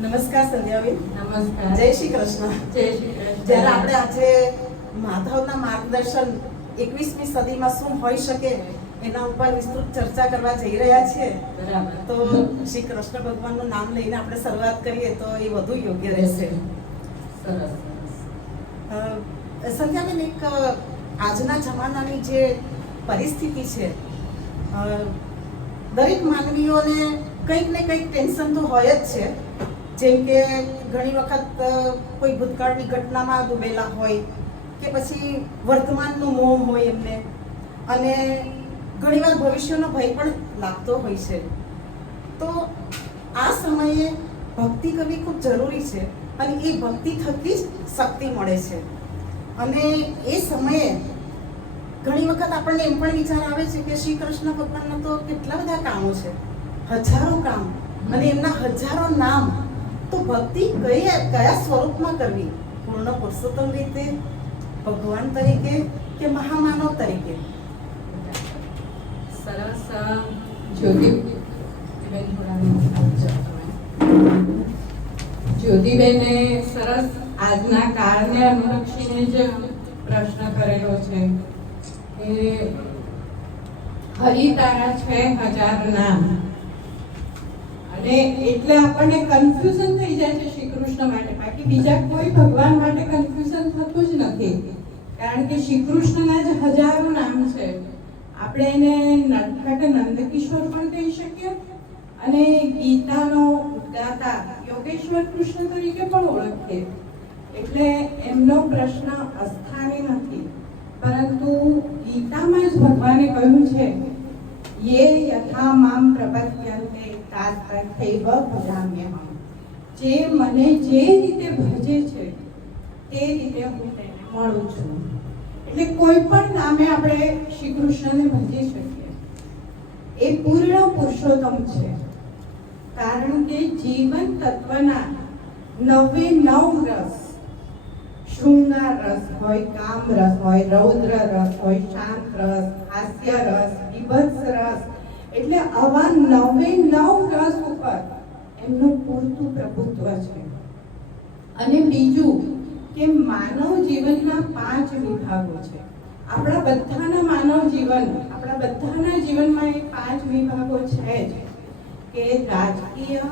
નમસ્કાર સંધ્યાબેન. નમસ્કાર. જય શ્રી કૃષ્ણ. જય શ્રી કૃષ્ણ. જ્યારે આપણે આજે માધવના માર્ગદર્શન 21મી સદીમાં શું હોઈ શકે એના ઉપર વિસ્તૃત ચર્ચા કરવા જઈ રહ્યા છીએ. બરાબર. તો શ્રી કૃષ્ણ ભગવાનનું નામ લઈને આપણે શરૂઆત કરીએ તો એ વધુ યોગ્ય રહેશે. સરસ. સંધ્યાબેન, એક આજના જમાનાની જે પરિસ્થિતિ છે, દરેક માનવીઓને કંઈક ને કંઈક ટેન્શન તો હોય જ છે. જેમ કે ઘણી વખત કોઈ ભૂતકાળની ઘટનામાં ડૂબેલા હોય કે પછી વર્તમાનનો મોહ હોય એમને, અને ઘણીવાર ભવિષ્યનો ભય પણ લાગતો હોય છે. તો આ સમયે ભક્તિ કરવી ખૂબ જરૂરી છે, અને એ ભક્તિ થકી જ શક્તિ મળે છે. અને એ સમયે ઘણી વખત આપણને એમ પણ વિચાર આવે છે કે શ્રી કૃષ્ણ ભગવાનના તો કેટલા બધા કામો છે, હજારો કામ, અને એમના હજારો નામ. તો ભક્તિ કયા સ્વરૂપમાં કરવી? પૂર્ણ પુરુષોત્તમ રીતે, ભગવાન તરીકે, કે મહામાનવ તરીકે? સરસ. જ્યોતિબેને સરસ આજના કાળને અનુલક્ષીને જે પ્રશ્ન કરેલો છે એ હરિ તારા છે હજાર નામ. અને એટલે આપણને કન્ફ્યુઝન થઈ જાય છે શ્રી કૃષ્ણ માટે. બાકી બીજા કોઈ ભગવાન માટે કન્ફ્યુઝન થતું જ નથી, કારણ કે શ્રી કૃષ્ણના જ હજારો નામ છે. આપણે એને નટખટ નંદકિશોર પણ કહી શકીએ, અને ગીતાનો ઉદ્ગાતા યોગેશ્વર કૃષ્ણ તરીકે પણ ઓળખીએ. એટલે એમનો પ્રશ્ન અસ્થાને નથી, પરંતુ ગીતામાં જ ભગવાને કહ્યું છે, યે યથા મામ પ્રપદ્યન્તે તથૈવ ભજામ્યહમ. જે મને જે રીતે ભજે છે તે રીતે હું તેને મળું છું. એટલે કોઈ પણ નામે આપણે શ્રી કૃષ્ણને ભજી શકીએ. એ પૂર્ણ પુરુષોત્તમ છે, કારણ કે જીવન તત્વના 99 રસ, શૃંગાર રસ હોય, કામ રસ હોય, રૌદ્ર રસ હોય, શાંત રસ, હાસ્ય રસ, વિભત્સ રસ, એટલે આવા 99 રસ ઉપર એમનું પૂરતું પ્રભુત્વ છે. અને બીજું કે માનવ જીવનના 5 વિભાગો છે. આપણા બધાના જીવનમાં એ 5 વિભાગો છે જ, કે રાજકીય,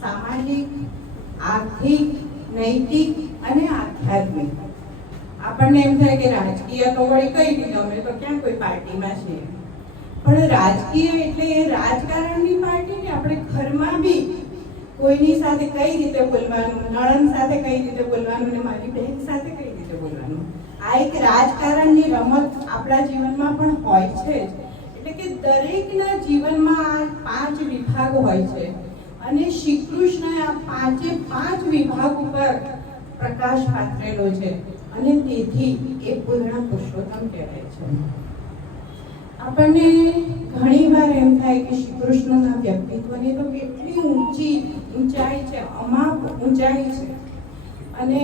સામાજિક, આર્થિક, નૈતિક અને આધ્યાત્મિક. આપણને એમ થાય કે રાજકીય તો વળી કઈ રીતે, અમે તો ક્યાં કોઈ પાર્ટીમાં છીએ. પણ રાજકીય એટલે એ રાજકારણની પાર્ટી ને. આપણે ઘરમાં બી કોઈની સાથે કઈ રીતે બોલવાનું, નણંદ સાથે કઈ રીતે બોલવાનું, ને મારી બહેન સાથે કઈ રીતે બોલવાનું, આ એક રાજકારણની રમત આપણા જીવનમાં પણ હોય છે જ. એટલે કે દરેકના જીવનમાં આ 5 વિભાગ હોય છે, અને શ્રી કૃષ્ણએ આ 5 વિભાગ ઉપર પ્રકાશ પાથરેલો છે, અને તેથી એ પૂર્ણ પુરુષોત્તમ કહેવાય છે. આપણને ઘણીવાર એમ થાય કે શ્રી કૃષ્ણના વ્યક્તિત્વની તો કેટલી ઊંચાઈ છે, અમાપ ઊંચાઈ છે. અને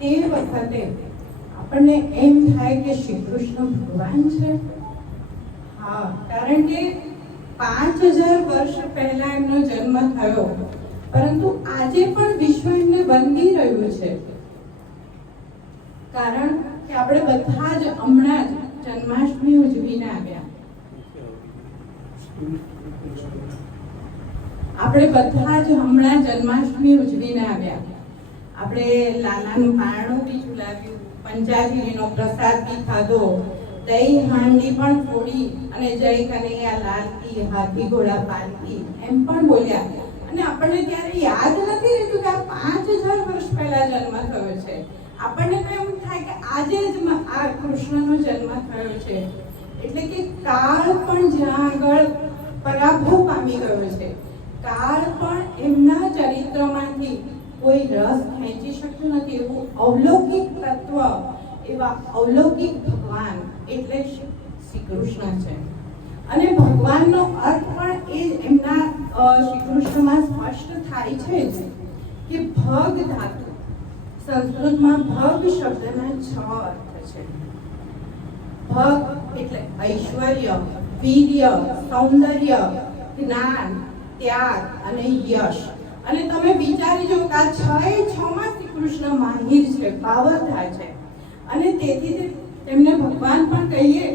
તે વખતે આપણને એમ થાય કે શ્રી કૃષ્ણ ભગવાન છે. હા, કારણ કે 5000 વર્ષ પહેલા એમનો જન્મ થયો, પરંતુ આજે પણ વિશ્વ એમને વંદી રહ્યું છે. કારણ કે આપણે બધા જ હમણાં જ જન્માષ્ટમી ઉજવીને આવ્યા. આપણે લાલાનું પારણું બી ઝુલાવ્યું, પંચાજીનો પ્રસાદ બી ખાધો, દહીં હાંડી પણ ફોડી, અને જય કનૈયા લાલ કી, હાથી ઘોડા પાલકી એમ પણ બોલ્યા. અને આપણને ત્યારે યાદ નથી રહેતું કે આ 5000 વર્ષ પહેલા જન્મ થયો છે. આપણને તો એમ થાય કે આજે જ આ કૃષ્ણનો જન્મ થયો છે. એટલે કે કાળ પણ જ્યાં આગળ પરાભવ પામી ગયો છે, કાળ પણ એમના ચરિત્રમાંથી કોઈ રસ ખેંચી શકતું નથી. એવું અવલૌકિક તત્વ, એવા અવલૌકિક ભગવાન એટલે શ્રી કૃષ્ણ છે. અને ભગવાનનો અર્થ પણ એ એમના શ્રી કૃષ્ણમાં સ્પષ્ટ થાય છે કે ભગ ધાતુ, સંસ્કૃતમાં ભગ શબ્દના 6 અર્થ છે. ભગ એટલે ઐશ્વર્ય, વીર્ય, સૌંદર્ય, જ્ઞાન, ત્યાગ અને યશ. અને તમે વિચારી જો કે આ 6 એ 6 માં શ્રી કૃષ્ણ માહિર છે, પાવરધાર છે, અને તેથી તેમને ભગવાન પણ કહીએ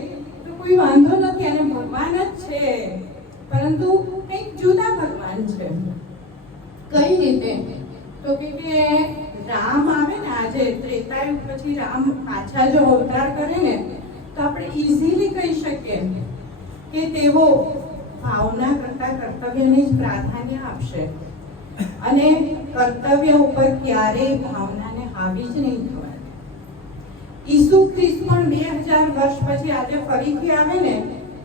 તો કોઈ વાંધો નથી, અને ભગવાન જ છે, પરંતુ કંઈક જુદા ભગવાન છે. કઈ રીતે? તો કે રામ આવે ને, આજે ત્રેતાયુગ પછી રામ પાછા જો અવતાર કરે ને, તો આપણે ઈઝીલી કહી શકીએ કે તેઓ ભાવના કરતા કર્તવ્યને જ પ્રાધાન્ય આપશે, અને કર્તવ્ય ઉપર ક્યારેય ભાવનાને હાવી જ નહીં થવાય. ઈસુ ખ્રિસ્ત પણ 2000 વર્ષ પછી આજે ફરીથી આવે ને,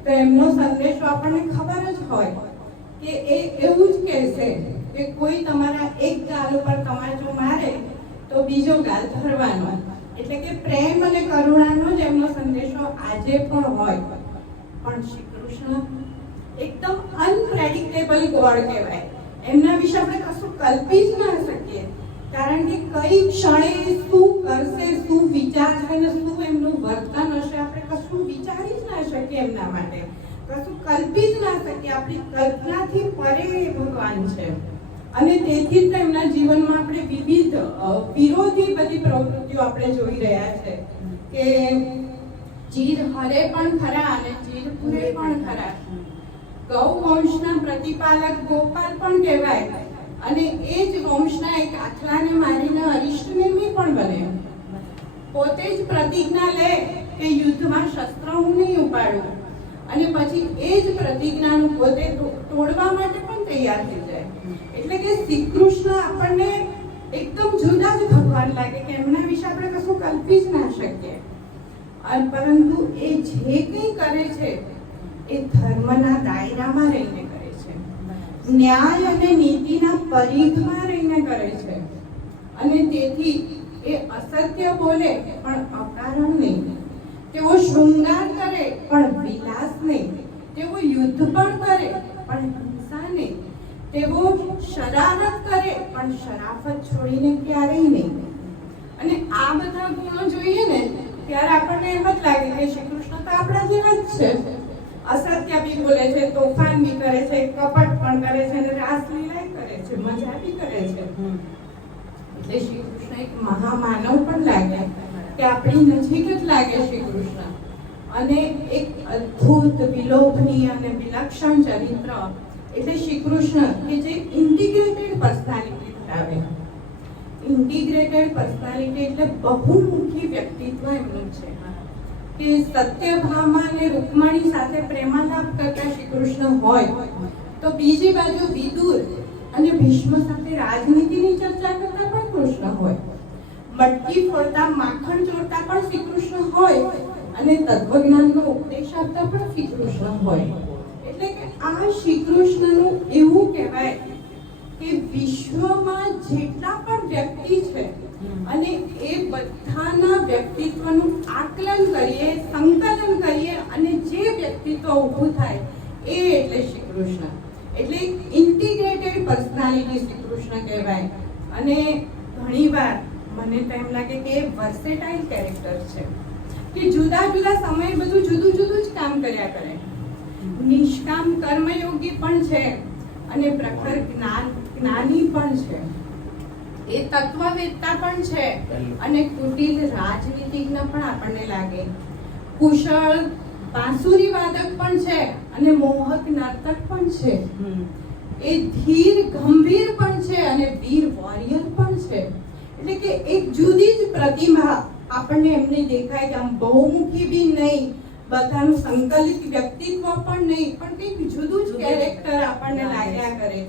તો એમનો સંદેશો આપણને ખબર જ હોય કે એ એવું જ કહેશે કે કોઈ તમારા એક ગાલ ઉપર તમાચો મારે તો બીજો ગાલ ધરવાનો. એટલે કે પ્રેમ અને કરુણાનો જ એમનો સંદેશો આજે પણ હોય. પણ શ્રી કૃષ્ણ એકદમ અનપ્રેડિક્ટેબલ ગોડ કહેવાય. એમના વિશે આપણે કશું કલ્પી જ ના શકીએ, કારણ કે કઈ ક્ષણે શું કરશે, શું વિચારશે અને શું એમનું વર્તન હશે, આપણે કશું વિચારી જ ના શકીએ. એમના માટે કશું કલ્પી જ ના શકીએ. આપણી કલ્પનાથી પરે ભગવાન છે, અને તેથી જ એમના જીવનમાં આપણે વિવિધ વિરોધી બધી પ્રવૃત્તિઓ આપણે જોઈ રહ્યા છે કે ચીર હરે પણ ખરા અને ચીર પૂરે પણ ખરા. ગૌ વંશના પ્રતિપાલક ગોપાલ પણ કહેવાય, અને એ જ વંશના એક આખલાને મારીને અરિષ્ટનેમી પણ બને. પોતે જ પ્રતિજ્ઞા લે કે યુદ્ધમાં શસ્ત્ર હું નહીં ઉપાડું, અને પછી એ જ પ્રતિજ્ઞાનું પોતે તોડવા માટે પણ તૈયાર થઈ જાય. એટલે કે શ્રી કૃષ્ણ આપણને એકદમ જુદા જ ભગવાન લાગે કે એમના વિશે આપણે કશું કલ્પી જ ના શકીએ. પરંતુ એ જે કંઈ કરે છે એ ધર્મના દાયરામાં રહીને કરે છે, ન્યાય અને નીતિના પરિઘમાં રહીને કરે છે, અને તેથી એ અસત્ય બોલે પણ અકારણ નહીં, તેઓ શૃંગાર કરે પણ વિલાસ નહીં, તેઓ યુદ્ધ પણ કરે પણ હિંસા નહીં, તેઓ શરારત કરે પણ શરાફત છોડીને ક્યારેય નહીં. અને આ બધા ગુણો જોઈએ ને ત્યારે આપણને એમ જ લાગે કે શ્રી કૃષ્ણ તો આપણા જેવા જ છે. અસત્ય બી બોલે છે, તોફાન બી કરે છે, કપટ પણ કરે છે, અને રાસલીલા કરે છે, મજા બી કરે છે. એટલે શ્રી કૃષ્ણ એક મહામાનવ પણ લાગે કે આપણી નજીક જ લાગે શ્રી કૃષ્ણ. અને એક અદ્ભુત વિલોભનીય અને વિલક્ષણ ચરિત્ર એટલે શ્રી કૃષ્ણ કે જે ઇન્ટિગ્રેટેડ પર્સનાલિટી ધરાવે. ઇન્ટિગ્રેટેડ પર્સનાલિટી એટલે બહુમુખી વ્યક્તિત્વ એમનું છે કે સત્યભામા અને રૂકમણી સાથે પ્રેમાલાપ કરતા શ્રી કૃષ્ણ હોય તો બીજી બાજુ વિદુર અને ભીષ્મ સાથે રાજનીતિની ચર્ચા કરતા પણ કૃષ્ણ હોય. મટકી ફોડતા માખણ ચોરતા પણ શ્રી કૃષ્ણ હોય, અને તત્વજ્ઞાનનો ઉપદેશ આપતા પણ શ્રી કૃષ્ણ હોય. એટલે કે આ શ્રી કૃષ્ણનું એવું કહેવાય કે વિશ્વમાં જેટલા પણ વ્યક્તિ છે અને એ બધાના વ્યક્તિત્વનું આકલન કરીએ, સંકલન કરીએ, અને જે વ્યક્તિત્વ ઊભું થાય એ એટલે શ્રી કૃષ્ણ. એટલે ઇન્ટિગ્રેટેડ પર્સનાલિટી શ્રી કૃષ્ણ કહેવાય. અને ઘણીવાર મને તો એમ લાગે કે એ વર્સેટાઇલ કેરેક્ટર છે કે જુદા જુદા સમયે બધું જુદું જુદું જ કામ કર્યા કરે. નિષ્કામ કર્મયોગી પણ છે અને પ્રખર જ્ઞાની પણ છે. એ તત્વવેત્તા પણ છે અને કુટિલ રાજનીતિજ્ઞ પણ આપણને લાગે. કુશળ બાંસુરી વાદક પણ છે અને મોહક નર્તક પણ છે. એ ધીર ગંભીર પણ છે અને વીર વોરિયર પણ છે. એટલે કે એક જુદી જ પ્રતિભા આપણને એમને દેખાય કે આમ બહુમુખી બી નહીં, બધાનું સંકલિત વ્યક્તિત્વ પણ નહીં, પણ કંઈક જુદું જ કેરેક્ટર આપણને લાગ્યા કરે.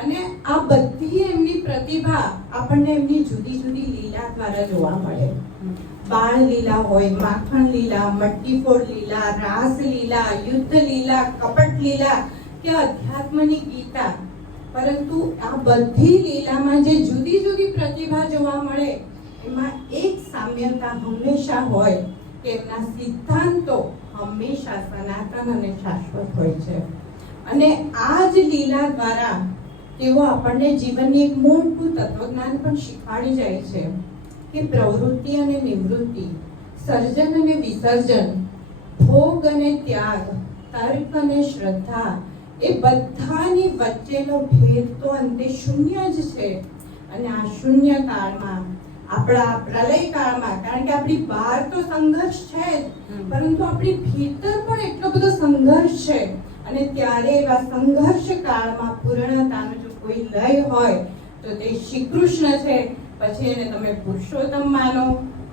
અને આ બધી એમની પ્રતિભા આપણને એમની જુદી જુદી લીલા દ્વારા જોવા મળે. બાળ લીલા હોય, માખણ લીલા, મટકી ફોડ લીલા, રાસ લીલા, યુદ્ધ લીલા, કપટ લીલા કે અધ્યાત્મની ગીતા. પરંતુ આ બધી લીલામાં જે જુદી જુદી પ્રતિભા જોવા મળે એમાં એક સામ્યતા હંમેશા હોય કે એમના સિદ્ધાંતો હંમેશા સનાતન અને શાશ્વત હોય છે. અને આ જ લીલા દ્વારા તેઓ આપણને જીવનની એક મોટું તત્વજ્ઞાન પણ શીખવાડી જાય છે કે પ્રવૃત્તિ અને નિવૃત્તિ, સર્જન અને વિસર્જન, ભોગ અને ત્યાગ, તર્ક અને શ્રદ્ધા એ બધાની વચ્ચેનો ભેદ તો અંતે શૂન્ય જ છે. અને આ શૂન્ય કાળમાં, આપણા પ્રલય કાળમાં, કારણ કે આપણી બહાર તો સંઘર્ષ છે જ, પરંતુ આપણી ભીતર પણ એટલો બધો સંઘર્ષ છે. અને ત્યારે એવા સંઘર્ષ કાળમાં પૂર્ણતાનો જો કોઈ લય હોય તો તે શ્રી કૃષ્ણ છે. પછી એને તમે પુરુષોત્તમ માનો,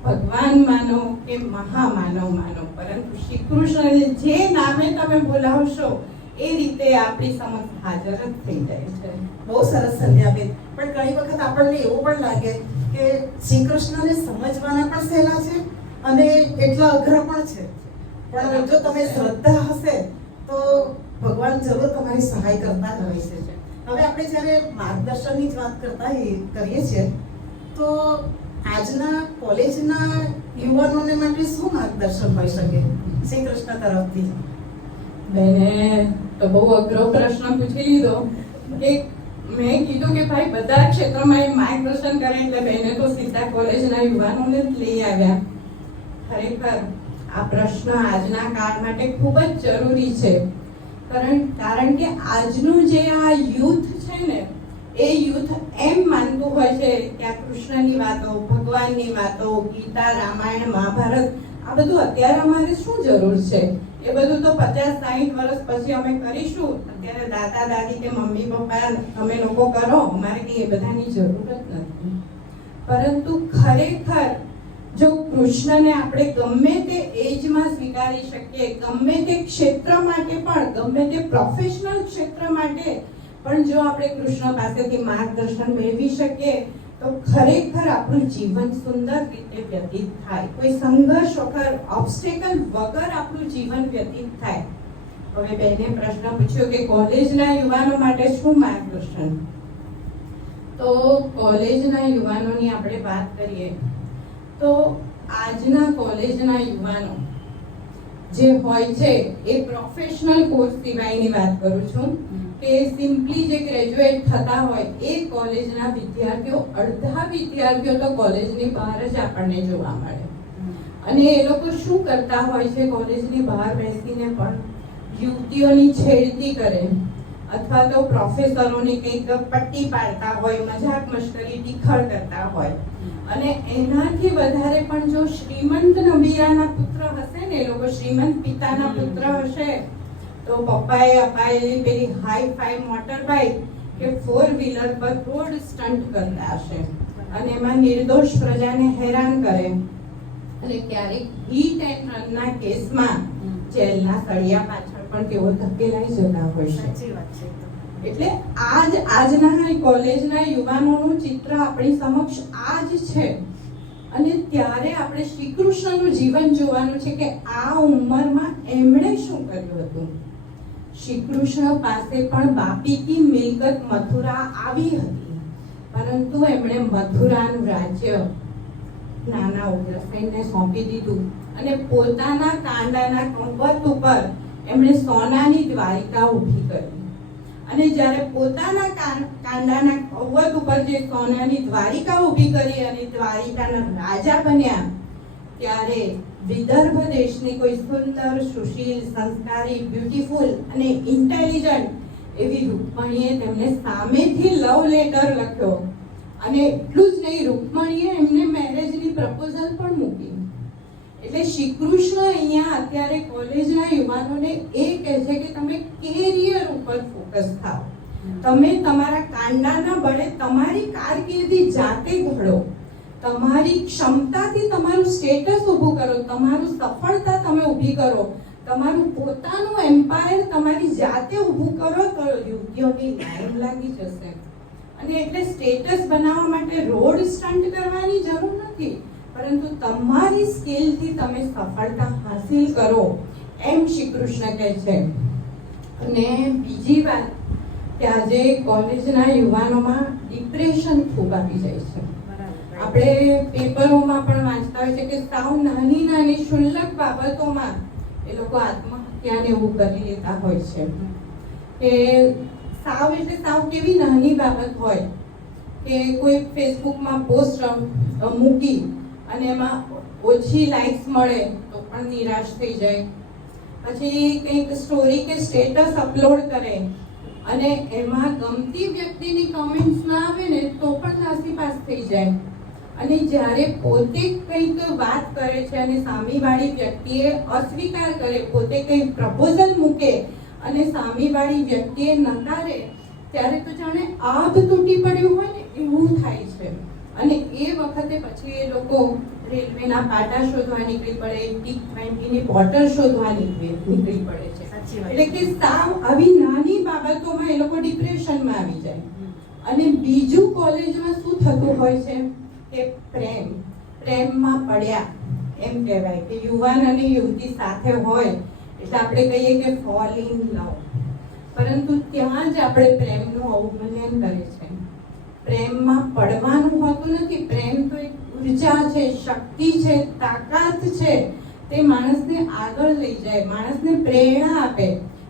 ભગવાન માનો કે મહામાનવ માનો, પરંતુ શ્રી કૃષ્ણને જે નામે તમે બોલાવશો એ રીતે આપણી સમક્ષ હાજર જ થઈ જાય છે. બહુ સરસ સંધ્યાબેન. પણ ઘણી વખત આપણને એવું પણ લાગે કે શ્રી કૃષ્ણને સમજવાના પણ સહેલા છે અને એટલા અઘરા પણ છે. પણ જો તમે શ્રદ્ધા હશે તો ભગવાન જરૂર તમારી સહાય કરતા જ હોય છે. હવે આપણે જ્યારે માર્ગદર્શનની જ વાત કરીએ છીએ તો આજના કોલેજના યુવાનોને માટે શું માર્ગદર્શન હોઈ શકે શ્રી કૃષ્ણ તરફથી? બેને તો બહુ અઘરો પ્રશ્ન પૂછી લીધો કે મેં કીધું કે ભાઈ બધા ક્ષેત્રમાં એ માર્ગદર્શન કરે એટલે બેને તો સીધા કોલેજના યુવાનોને જ લઈ આવ્યા. ખરેખર આ પ્રશ્ન આજના કાળ માટે ખૂબ જ જરૂરી છે. કારણ કે આજનું જે આ યુથ છે ને, એ યુથ એમ માનતું હોય છે કે આ કૃષ્ણની વાતો, ભગવાનની વાતો, ગીતા, રામાયણ, મહાભારત, આ બધું અત્યારે અમારે શું જરૂર છે? એ બધું તો 50-60 વર્ષ પછી અમે કરીશું. અત્યારે દાદા દાદી કે મમ્મી પપ્પા અમે લોકો કરો, અમારે કઈ એ બધાની જરૂર જ નથી. પરંતુ ખરેખર જો કૃષ્ણને આપણે ગમે તે એજમાં સ્વીકારી શકીએ, ગમે તે ક્ષેત્ર માટે પણ, ગમે તે પ્રોફેશનલ ક્ષેત્ર માટે પણ જો આપણે કૃષ્ણ પાસેથી માર્ગદર્શન મેળવી શકીએ તો ખરેખર આપણું જીવન સુંદર રીતે વ્યતીત થાય. કોઈ સંઘર્ષ વગર, ઓબ્સ્ટેકલ વગર આપણું જીવન વ્યતીત થાય. હવે બેને પ્રશ્ન પૂછ્યો કે કોલેજના યુવાનો માટે શું માર્ગદર્શન? તો કોલેજના યુવાનોની આપણે વાત કરીએ તો આજના કોલેજના યુવાનો જે હોય છે એ પ્રોફેશનલ કોર્સ સિવાયની વાત કરું છું કે સિમ્પલી જે ગ્રેજ્યુએટ થતા હોય એ કોલેજના વિદ્યાર્થીઓ, અડધા વિદ્યાર્થીઓ તો કોલેજની બહાર જ આપણને જોવા મળે. અને એ લોકો શું કરતા હોય છે? કોલેજની બહાર બેસીને પણ યુવતીઓની છેડતી કરે, અથવા તો પ્રોફેસરોની કંઈક પટ્ટી પાડતા હોય, મજાક મશ્કરી ટીખળ કરતા હોય. અને એનાથી વધારે પણ જો શ્રીમંત નબીરાના પુત્ર હશે ને, એ લોકો શ્રીમંત પિતાના પુત્ર હશે તો પપ્પાએ અપાયેલી પેલી હાઈ ફાઈ મોટર બાઇક કે 4-વ્હીલર પર રોડ સ્ટન્ટ કરતા હશે અને એમાં નિર્દોષ પ્રજાને હેરાન કરે. અને ક્યારેક હિટ એન્ડ રનના કેસમાં જેલના સળિયા પાછળ પણ તેઓ ધકેલાઈ જતા હોય છે. સાચી વાત છે. એટલે આજના કોલેજના યુવાનોનું ચિત્ર આપણી સમક્ષ આજ છે. અને ત્યારે આપણે શ્રી કૃષ્ણનું જીવન જોવાનું છે કે આ ઉંમરમાં એમણે શું કર્યું હતું. શ્રી કૃષ્ણ પાસે પણ બાપી કી મિલકત મથુરા આવી હતી, પરંતુ એમણે મથુરાનું રાજ્ય નાના ઉગ્રસેનને સોંપી દીધું અને પોતાના કાંડાના કંવત ઉપર એમણે સોનાની દ્વારિકા ઊભી કરી. અને જ્યારે પોતાના કાંડાના કંવત ઉપર જે સોનાની દ્વારિકા ઊભી કરી અને દ્વારિકાના રાજા બન્યા, ત્યારે વિદર્ભ દેશની કોઈ સુંદર, સુશીલ, સંસ્કારી, બ્યુટીફુલ અને ઇન્ટેલિજન્ટ એવી રૂકમણીએ તેમને સામેથી લવ લેટર લખ્યો. અને એટલું જ નહીં, રૂકમણીએ એમને મેરેજની પ્રપોઝલ પણ મૂકી. એટલે શ્રી કૃષ્ણ અહીંયા અત્યારે કોલેજના યુવાનોને એ કહે છે કે તમે કેરિયર ઉપર ફોકસ થાઓ. તમે તમારા કાંડાના બળે તમારી કારકિર્દી જાતે ઘડો. તમારી ક્ષમતાથી તમારું સ્ટેટસ ઊભું કરો, તમારું સફળતા તમે ઊભી કરો, તમારું પોતાનું એમ્પાયર તમારી જાતે ઊભું કરો તો યુવતીઓની લાઈન લાગી જશે. અને એટલે સ્ટેટસ બનાવવા માટે રોડ સ્ટન્ટ કરવાની જરૂર નથી, પરંતુ તમારી સ્કિલથી તમે સફળતા હાસિલ કરો, એમ શ્રી કૃષ્ણ કહે છે. અને બીજી વાત કે આજે કોલેજના યુવાનોમાં ડિપ્રેશન ખૂબ આવી જાય છે. આપણે પેપરોમાં પણ વાંચતા હોય છે કે સાવ નાની નાની ક્ષુલ્લક બાબતોમાં એ લોકો આત્મહત્યાને એવું કરી લેતા હોય છે. કે સાવ એટલે સાવ કેવી નાની બાબત હોય કે કોઈ ફેસબુકમાં પોસ્ટ મૂકી અને એમાં ઓછી લાઇક્સ મળે તો પણ નિરાશ થઈ જાય. પછી કંઈક સ્ટોરી કે સ્ટેટસ અપલોડ કરે અને એમાં ગમતી વ્યક્તિની કમેન્ટ્સ ના આવે ને તો પણ નાસીપાસ થઈ જાય. અને જ્યારે પોતે કંઈક વાત કરે છે અને સામેવાળી વ્યક્તિએ અસ્વીકાર કરે, પોતે કંઈક પ્રપોઝલ મૂકે અને સામેવાળી વ્યક્તિએ નકારે, ત્યારે તો જાણે આભ તૂટી પડ્યું હોય ને એવું થાય છે. અને એ વખતે પછી એ લોકો રેલવેના પાટા શોધવા નીકળી પડે, T20ની બોટલ શોધવા નીકળી પડે છે. સાચી વાત. એટલે કે સાવ આવી નાની બાબતોમાં એ લોકો ડિપ્રેશનમાં આવી જાય. અને બીજું કોલેજમાં શું થતું હોય છે કે પ્રેમમાં પડ્યા એમ કહેવાય કે યુવાન અને યુવતી સાથે હોય એટલે આપણે કહીએ કે ફોલ ઇન લવ, પરંતુ ત્યાં જ આપણે પ્રેમનું અવમૂલ્યન કરે છે. પ્રેમમાં પડવાનું હોતું નથી. પ્રેમ તો એક ઉર્જા છે, શક્તિ છે, તાકાત છે. તે માણસને આગળ લઈ જાય, માણસને પ્રેરણા આપે.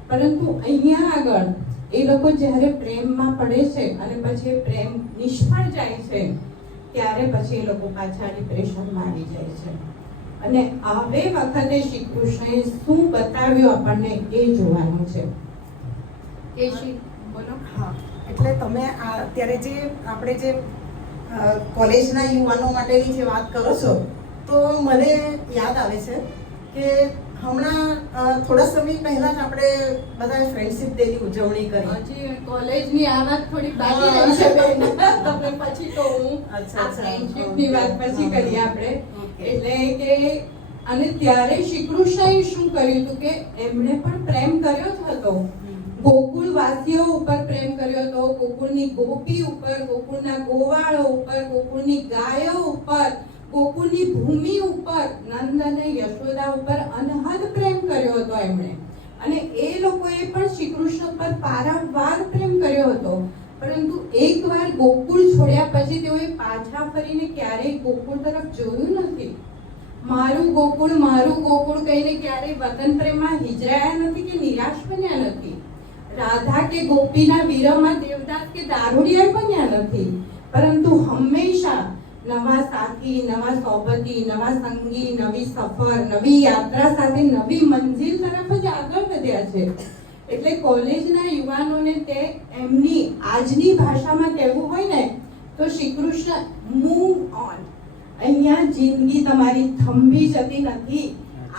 પરંતુ અહીંયા આગળ એ લોકો જ્યારે પ્રેમમાં પડે છે અને પછી પ્રેમ નિષ્ફળ જાય છે ત્યારે પછી એ લોકો પાછા ડિપ્રેશનમાં આવી જાય છે. અને હવે વખતે શ્રી કૃષ્ણએ શું બતાવ્યું આપણને એ જોવાનું છે. કે શ્રી બોલો. હા, એટલે તમે અત્યારે જે આપણે જે કોલેજના યુવાનો માટેની જે વાત કરો છો તો મને યાદ આવે છે કે હમણાં થોડા સમય પહેલા જ આપણે બધાએ ફ્રેન્ડશિપ ડેની ઉજવણી કરી. હજી કોલેજની આ વાત થોડી બાકી રહી છે બેન. તમને પછી તો હું અચ્છા, આ ફ્રેન્ડશિપની વાત પછી કરીએ આપણે. Okay. એટલે કે અને ત્યારે શ્રી કૃષ્ણએ શું કર્યું હતું કે એમણે પણ પ્રેમ કર્યો જ હતો. ગોકુળ વાસીઓ ઉપર પ્રેમ કર્યો હતો, ગોકુળની ગોપી ઉપર, ગોકુળના ગોવાળો ઉપર, ગોકુળની ગાયો ઉપર, ગોકુળની ભૂમિ ઉપર, નંદ અને યશોદા ઉપર અનહદ પ્રેમ કર્યો હતો એમણે. અને એ લોકોએ પણ શ્રી કૃષ્ણ પર પારાવાર પ્રેમ કર્યો હતો. પરંતુ એકવાર ગોકુળ છોડ્યા પછી તેઓએ પાછા ફરીને ક્યારેય ગોકુળ તરફ જોયું નથી. મારું ગોકુળ કહીને ક્યારેય વતન પ્રેમમાં હિજરાયા નથી કે નિરાશ બન્યા નથી. રાધા કે ગોપીના વીરમાં દેવદાસ કે દારૂડિયા બન્યા નથી. પરંતુ હંમેશા નવા સાથી, નવા સોબતી, નવા સંગી, નવી સફર, નવી યાત્રા સાથે નવી મંજિલ તરફ જ આગળ વધ્યા છે. એટલે કોલેજના યુવાનોને તે એમની આજની ભાષામાં કહેવું હોય ને તો શ્રી કૃષ્ણ મૂવ ઓન. અહીંયા જિંદગી તમારી થંભી જતી નથી.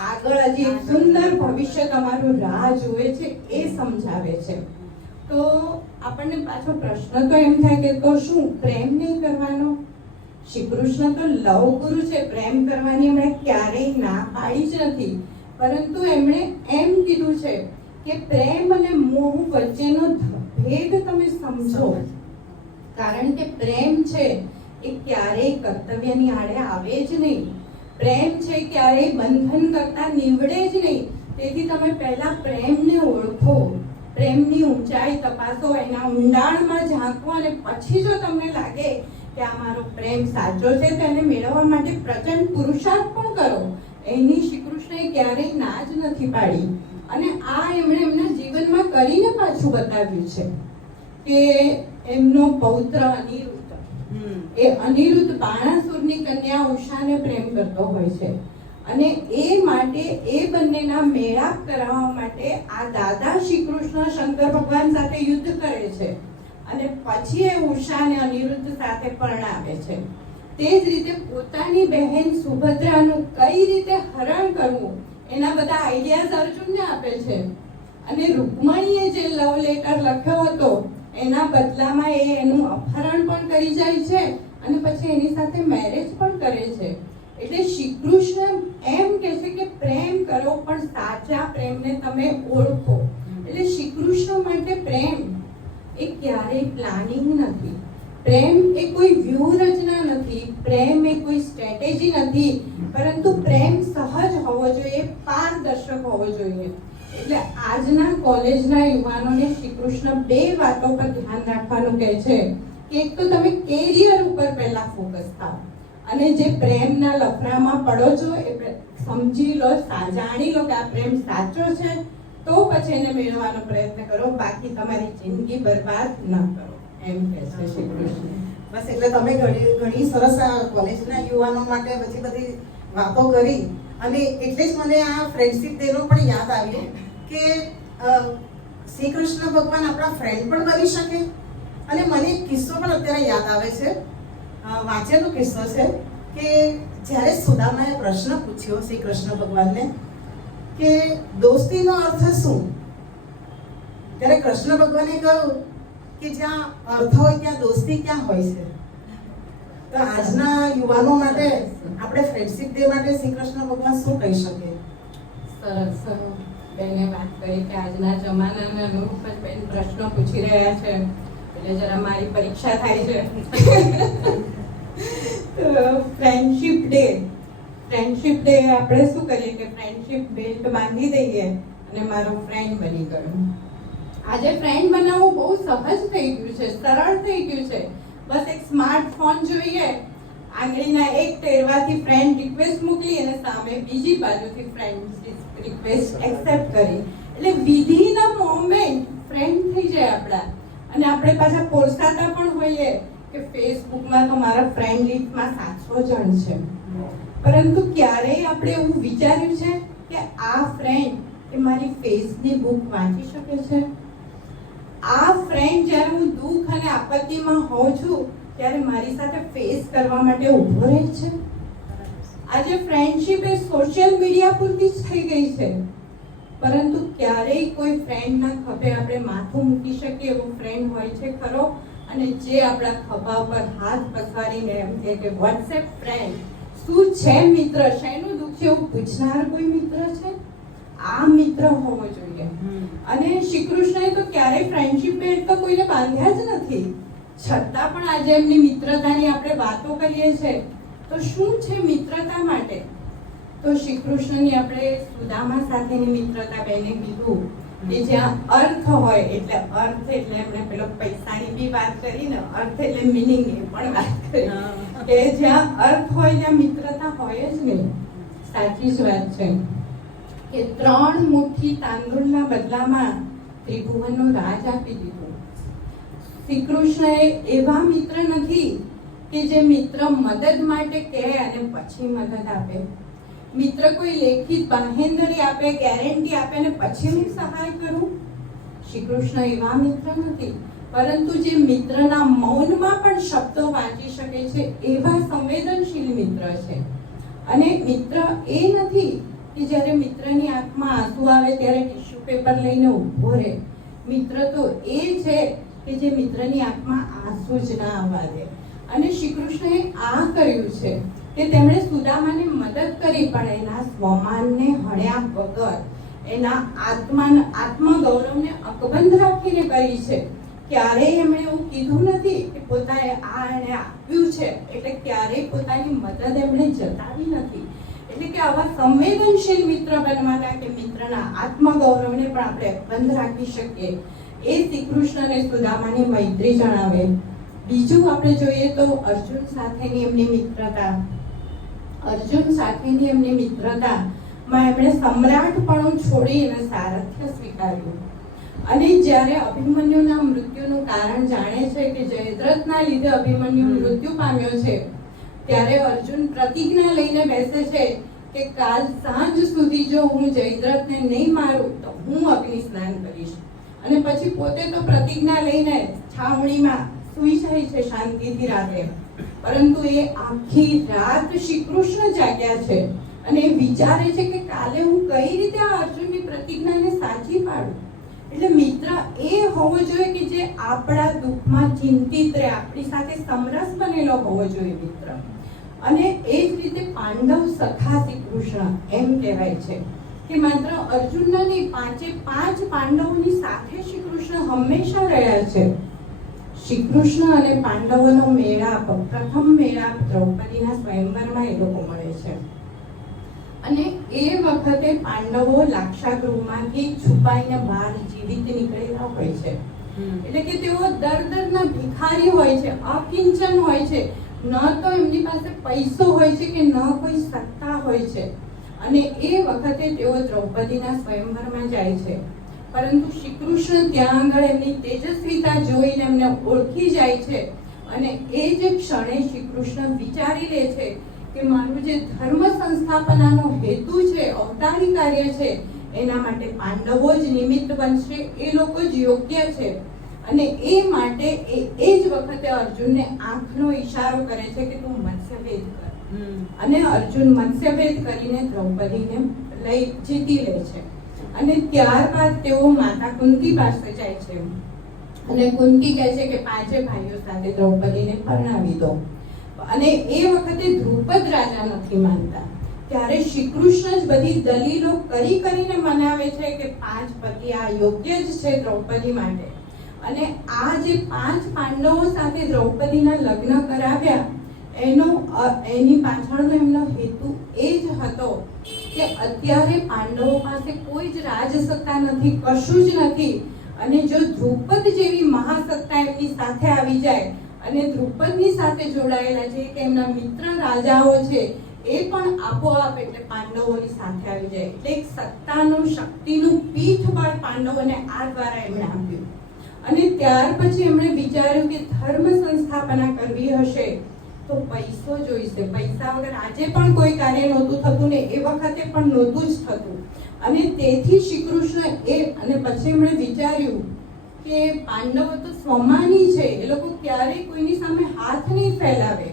આગળ હજી એક સુંદર ભવિષ્ય તમારું રાહ જુએ છે એ સમજાવે છે. તો આપણને પાછો પ્રશ્ન તો એમ થાય કે તો શું પ્રેમ નહીં કરવાનો? શ્રી કૃષ્ણ તો લવ ગુરુ છે, પ્રેમ કરવાની એમણે ક્યારેય ના પાડી જ નથી. પરંતુ એમણે એમ કીધું છે કે પ્રેમ અને મોહ વચ્ચેનો ભેદ તમે સમજો. કારણ કે પ્રેમ છે એ ક્યારેય કર્તવ્યની આડે આવે જ નહીં. પ્રેમ છે ક્યારેય બંધન કરતા નીવડે જ નહીં. તેથી તમે પહેલા પ્રેમને ઓળખો, પ્રેમની ઊંચાઈ તપાસો, એના ઊંડાણમાં ઝાંકો અને પછી જો તમને લાગે કે આ મારો પ્રેમ સાચો છે તો એને મેળવવા માટે પ્રચંડ પુરુષાર્થ પણ કરો. એની શ્રી કૃષ્ણએ ક્યારેય ના જ નથી પાડી. અને આ એમણે એમના જીવનમાં કરીને પાછું બતાવ્યું છે કે એમનો પૌત્ર અનિરુદ્ધ, એ અનિરુદ્ધ બાણાસુરની કન્યા ઉષાને પ્રેમ કરતો હોય છે. અને એ માટે એ બંનેના મેળાપ કરાવવા માટે આ દાદા શ્રી કૃષ્ણ શંકર ભગવાન સાથે યુદ્ધ કરે છે અને પછી એ ઉષાને અનિરુદ્ધ સાથે પરણાવે છે. તે જ રીતે પોતાની બહેન સુભદ્રાનું કઈ રીતે હરણ કરવું એના બધા આઈડિયાઝ અર્જુનને આપે છે. અને રૂકમણીએ જે લવ લેટર લખ્યો હતો એના બદલામાં એ એનું અપહરણ પણ કરી જાય છે અને પછી એની સાથે મેરેજ પણ કરે છે. એટલે શ્રી કૃષ્ણ એમ કહે છે કે પ્રેમ કરો પણ સાચા પ્રેમને તમે ઓળખો. એટલે શ્રી કૃષ્ણ માટે પ્રેમ એ ક્યારેય પ્લાનિંગ નથી. પ્રેમ એ કોઈ વ્યૂહરચના નથી. પ્રેમ એ કોઈ સ્ટ્રેટેજી નથી. પરંતુ પ્રેમ સહજ હોવો જોઈએ, પારદર્શક હોવો જોઈએ. એટલે આજના કોલેજના યુવાનોને શ્રી કૃષ્ણ બે વાતો પર ધ્યાન રાખવાનું કહે છે કે એક તો તમે કેરિયર ઉપર પહેલા ફોકસ થાઓ અને જે પ્રેમના લફરામાં પડો છો એ સમજી લો, જાણી લો કે આ પ્રેમ સાચો છે તો પછી એને મેળવવાનો પ્રયત્ન કરો. બાકી તમારી જિંદગી બરબાદ ન કરો, એમ કહે છે શ્રી કૃષ્ણ. બસ એટલે તમે ઘણી સરસ આ કોલેજના યુવાનો માટે પછી બધી વાતો કરી અને એટલે જ મને આ ફ્રેન્ડશિપ ડેનો પણ યાદ આવ્યો કે શ્રી કૃષ્ણ ભગવાન આપણા ફ્રેન્ડ પણ બની શકે. અને મને એક કિસ્સો પણ અત્યારે યાદ આવે છે, વાંચેલો કિસ્સો છે કે જ્યારે સુદામાએ પ્રશ્ન પૂછ્યો શ્રી કૃષ્ણ ભગવાનને કે દોસ્તીનો અર્થ શું, ત્યારે કૃષ્ણ ભગવાને કહ્યું કે જ્યાં અર્થ હોય ત્યાં દોસ્તી ક્યાં હોય છે. તો આજના યુવાનો માટે આપણે ફ્રેન્ડશિપ ડે માટે શ્રી કૃષ્ણ ભગવાન શું કહી શકે? સરસ બેને વાત કરી કે આજના જમાનાના અનુરૂપ જ બેન પ્રશ્નો પૂછી રહ્યા છે, એટલે જરા મારી પરીક્ષા થાય છે. ફ્રેન્ડશિપ ડે આપણે શું કરીએ કે ફ્રેન્ડશિપ બેલ્ટ બાંધી દઈએ અને મારો ફ્રેન્ડ બની ગયો. આજે ફ્રેન્ડ બનાવવું બહુ સહજ થઈ ગયું છે, સરળ થઈ ગયું છે. બસ એક સ્માર્ટફોન જોઈએ, આંગળીના એક ટેરવાથી ફ્રેન્ડ રિક્વેસ્ટ મોકલી અને સામે બીજી બાજુથી ફ્રેન્ડ રિક્વેસ્ટ એક્સેપ્ટ કરી, એટલે વિધિન અ મોમેન્ટ ફ્રેન્ડ થઈ જાય આપણા. અને આપણે પાછા પોરસાતા પણ હોઈએ કે ફેસબુકમાં તો મારા ફ્રેન્ડ લિસ્ટમાં 700 જણ છે, પરંતુ ક્યારેય આપણે એવું વિચાર્યું છે કે આ ફ્રેન્ડ એ મારી ફેસની બુક વાંચી શકે છે? આ ફ્રેન્ડ જ્યારે હું દુઃખ અને આપત્તિમાં હોઉં છું ત્યારે મારી સાથે ફેસ કરવા માટે ઊભો રહે છે? આજે ફ્રેન્ડશિપ એ સોશિયલ મીડિયા પૂરતી જ થઈ ગઈ છે, પરંતુ ક્યારેય કોઈ ફ્રેન્ડના ખભે આપણે માથું મૂકી શકીએ એવો ફ્રેન્ડ હોય છે ખરો? અને જે આપણા ખભા ઉપર હાથ પસવારીને એમ કહે કે વોટ્સએપ ફ્રેન્ડ શું છે મિત્ર, શેનું દુઃખ છે એવું પૂછનાર કોઈ મિત્ર છે? આ મિત્ર હોવો જોઈએ. અને શ્રી કૃષ્ણએ તો ક્યારેય ફ્રેન્ડશિપ બેલ્ટ તો કોઈને બાંધ્યા જ નથી, છતાં પણ આજે એમની મિત્રતાની આપણે વાતો કરીએ છીએ. તો શું છે મિત્રતા માટે? તો શ્રી કૃષ્ણની આપણે સુદામા સાથેની મિત્રતા બેને કીધું કે જ્યાં અર્થ હોય, એટલે અર્થ એટલે એમણે પેલો પૈસાની બી વાત કરી ને, અર્થ એટલે મિનિંગ એ પણ વાત કરી કે જ્યાં અર્થ હોય ત્યાં મિત્રતા હોય જ નહીં. સાચી જ વાત છે કે 3 મુઠ્ઠી તાંદૂળના બદલામાં ત્રિભુવનનો રાજ આપી દીધો. શ્રી કૃષ્ણ એવા મિત્ર નથી કે જે મિત્ર મદદ માટે કહે અને પછી મદદ આપે. મિત્ર કોઈ લેખિત બાંહેધરી આપે, ગેરંટી આપે અને પછી હું સહાય કરું. શ્રી કૃષ્ણ એવા મિત્ર નથી, પરંતુ જે મિત્રના મૌનમાં પણ શબ્દો વાંચી શકે છે એવા સંવેદનશીલ મિત્ર છે. અને મિત્ર એ નથી કે જ્યારે મિત્રની આંખમાં આંસુ આવે ત્યારે ટિશ્યુ પેપર લઈને ઊભો રહે. મિત્ર તો એ છે કે જે મિત્રની આંખમાં આંસુ જ ના આવવા દે. અને શ્રી કૃષ્ણએ આ કર્યું છે કે તેમણે સુદામાને મદદ કરી, પણ એના સ્વમાનને હણ્યા વગર, એના આત્મગૌરવને અકબંધ રાખીને કરી છે. ક્યારેય એમણે એવું કીધું નથી કે પોતાએ આ એને આપ્યું છે એટલે ક્યારેય પોતાની મદદ એમણે જતાવી નથી. એટલે કે આવા સંવેદનશીલ મિત્ર બનવાના કે મિત્રના આત્મગૌરવને પણ આપણે અકબંધ રાખી શકીએ, એ શ્રી કૃષ્ણ અને સુદામાની મૈત્રી જણાવે. બીજું આપણે જોઈએ તો અર્જુન સાથેની એમની મિત્રતામાં એમણે સમ્રાટપણું છોડી અને સારથ્ય સ્વીકાર્યું. અને જ્યારે અભિમન્યુના મૃત્યુનું કારણ જાણે છે કે જયદ્રથના લીધે અભિમન્યુ મૃત્યુ પામ્યો છે, ત્યારે અર્જુન પ્રતિજ્ઞા લઈને બેસે છે કે કાલ સાંજ સુધી જો હું જયદ્રથને નહીં મારું તો હું અગ્નિ સ્નાન કરીશ. અને પછી પોતે તો પ્રતિજ્ઞા લઈને છાવણીમાં સૂઈ જાય છે શાંતિથી રાતે, પરંતુ એ આખી રાત શ્રી કૃષ્ણ જાગ્યા છે અને એ વિચારે છે કે કાલે હું કઈ રીતે આ અર્જુનની પ્રતિજ્ઞાને સાચી પાડું. એટલે મિત્ર એ હોવો જોઈએ કે જે આપણા દુઃખમાં ચિંતિત રહે, આપણી સાથે સમરસ બનેલો હોવો જોઈએ મિત્ર. અને એ જ રીતે પાંડવ સખા શ્રી કૃષ્ણ એમ કહેવાય છે કે માત્ર અર્જુનના નહીં, 5 પાંડવોની સાથે શ્રી કૃષ્ણ હંમેશા રહ્યા છે. શ્રી કૃષ્ણ અને પાંડવોનો મેળાપ, પ્રથમ મેળાપ દ્રૌપદીના સ્વયંવરમાં એ લોકો મળે છે. અને એ વખતે પાંડવો લાક્ષાગૃહમાંથી છુપાઈને બહાર જીવિત નીકળેલા હોય છે. એટલે કે તેઓ દરના ભિખારી હોય છે, અકિંચન હોય છે, ન તો એમની પાસે પૈસો હોય છે કે ન કોઈ સત્તા હોય છે. અને એ વખતે તેઓ દ્રૌપદીના સ્વયંવરમાં જાય છે, પરંતુ શ્રી કૃષ્ણ ત્યાં આગળ એમની તેજસ્વીતા જોઈને એમને ઓળખી જાય છે. અને એ જ ક્ષણે શ્રી કૃષ્ણ વિચારી લે છે કે મારું જે ધર્મ સંસ્થાપનાનો હેતુ છે, અવતારી કાર્ય છે, એના માટે પાંડવો જ નિમિત્ત બનશે, એ લોકો જ યોગ્ય છે. અને એ માટે એ જ વખતે અર્જુનને આંખનો ઈશારો કરે છે કે તું મત્સ્યભેદ કર. અને અર્જુન મત્સ્યભેદ કરીને દ્રૌપદીને લઈ જીતી લે છે. અને ત્યારબાદ તેઓ માતા કુંતી પાસે જાય છે અને કુંતી કહે છે કે 5 ભાઈઓ સાથે દ્રૌપદીને પરણાવી દો. અને એ વખતે દ્રુપદ રાજા નથી માનતા. ત્યારે શ્રી કૃષ્ણ જ બધી દલીલો કરીને મનાવે છે કે 5 પતિ આ યોગ્ય જ છે દ્રૌપદી માટે. અને આ જે 5 પાંડવો સાથે દ્રૌપદીના લગ્ન કરાવ્યા એની પાછળનો એમનો હેતુ એ જ હતો કે અત્યારે પાંડવો પાસે કોઈ જ રાજસત્તા નથી, કશું જ નથી. અને જો દ્રુપદ જેવી મહાસત્તા એમની સાથે આવી જાય અને દ્રુપદની સાથે જોડાયેલા જે કે એમના મિત્ર રાજાઓ છે એ પણ આપોઆપ એટલે પાંડવોની સાથે આવી જાય. એટલે એક સત્તાનું, શક્તિનું પીઠબળ પાંડવોને આ દ્વારા એમણે આપ્યું. અને ત્યાર પછી એમણે વિચાર્યું કે ધર્મ સંસ્થાપના કરવી હશે તો પૈસો જોઈશે. પૈસા વગર આજે પણ કોઈ કાર્ય નહોતું થતું ને એ વખતે પણ નહોતું જ થતું. અને તેથી શ્રી કૃષ્ણ અને પછી એમણે વિચાર્યું કે પાંડવો તો સ્વમાની છે, એ લોકો ક્યારેય કોઈની સામે હાથ નહીં ફેલાવે.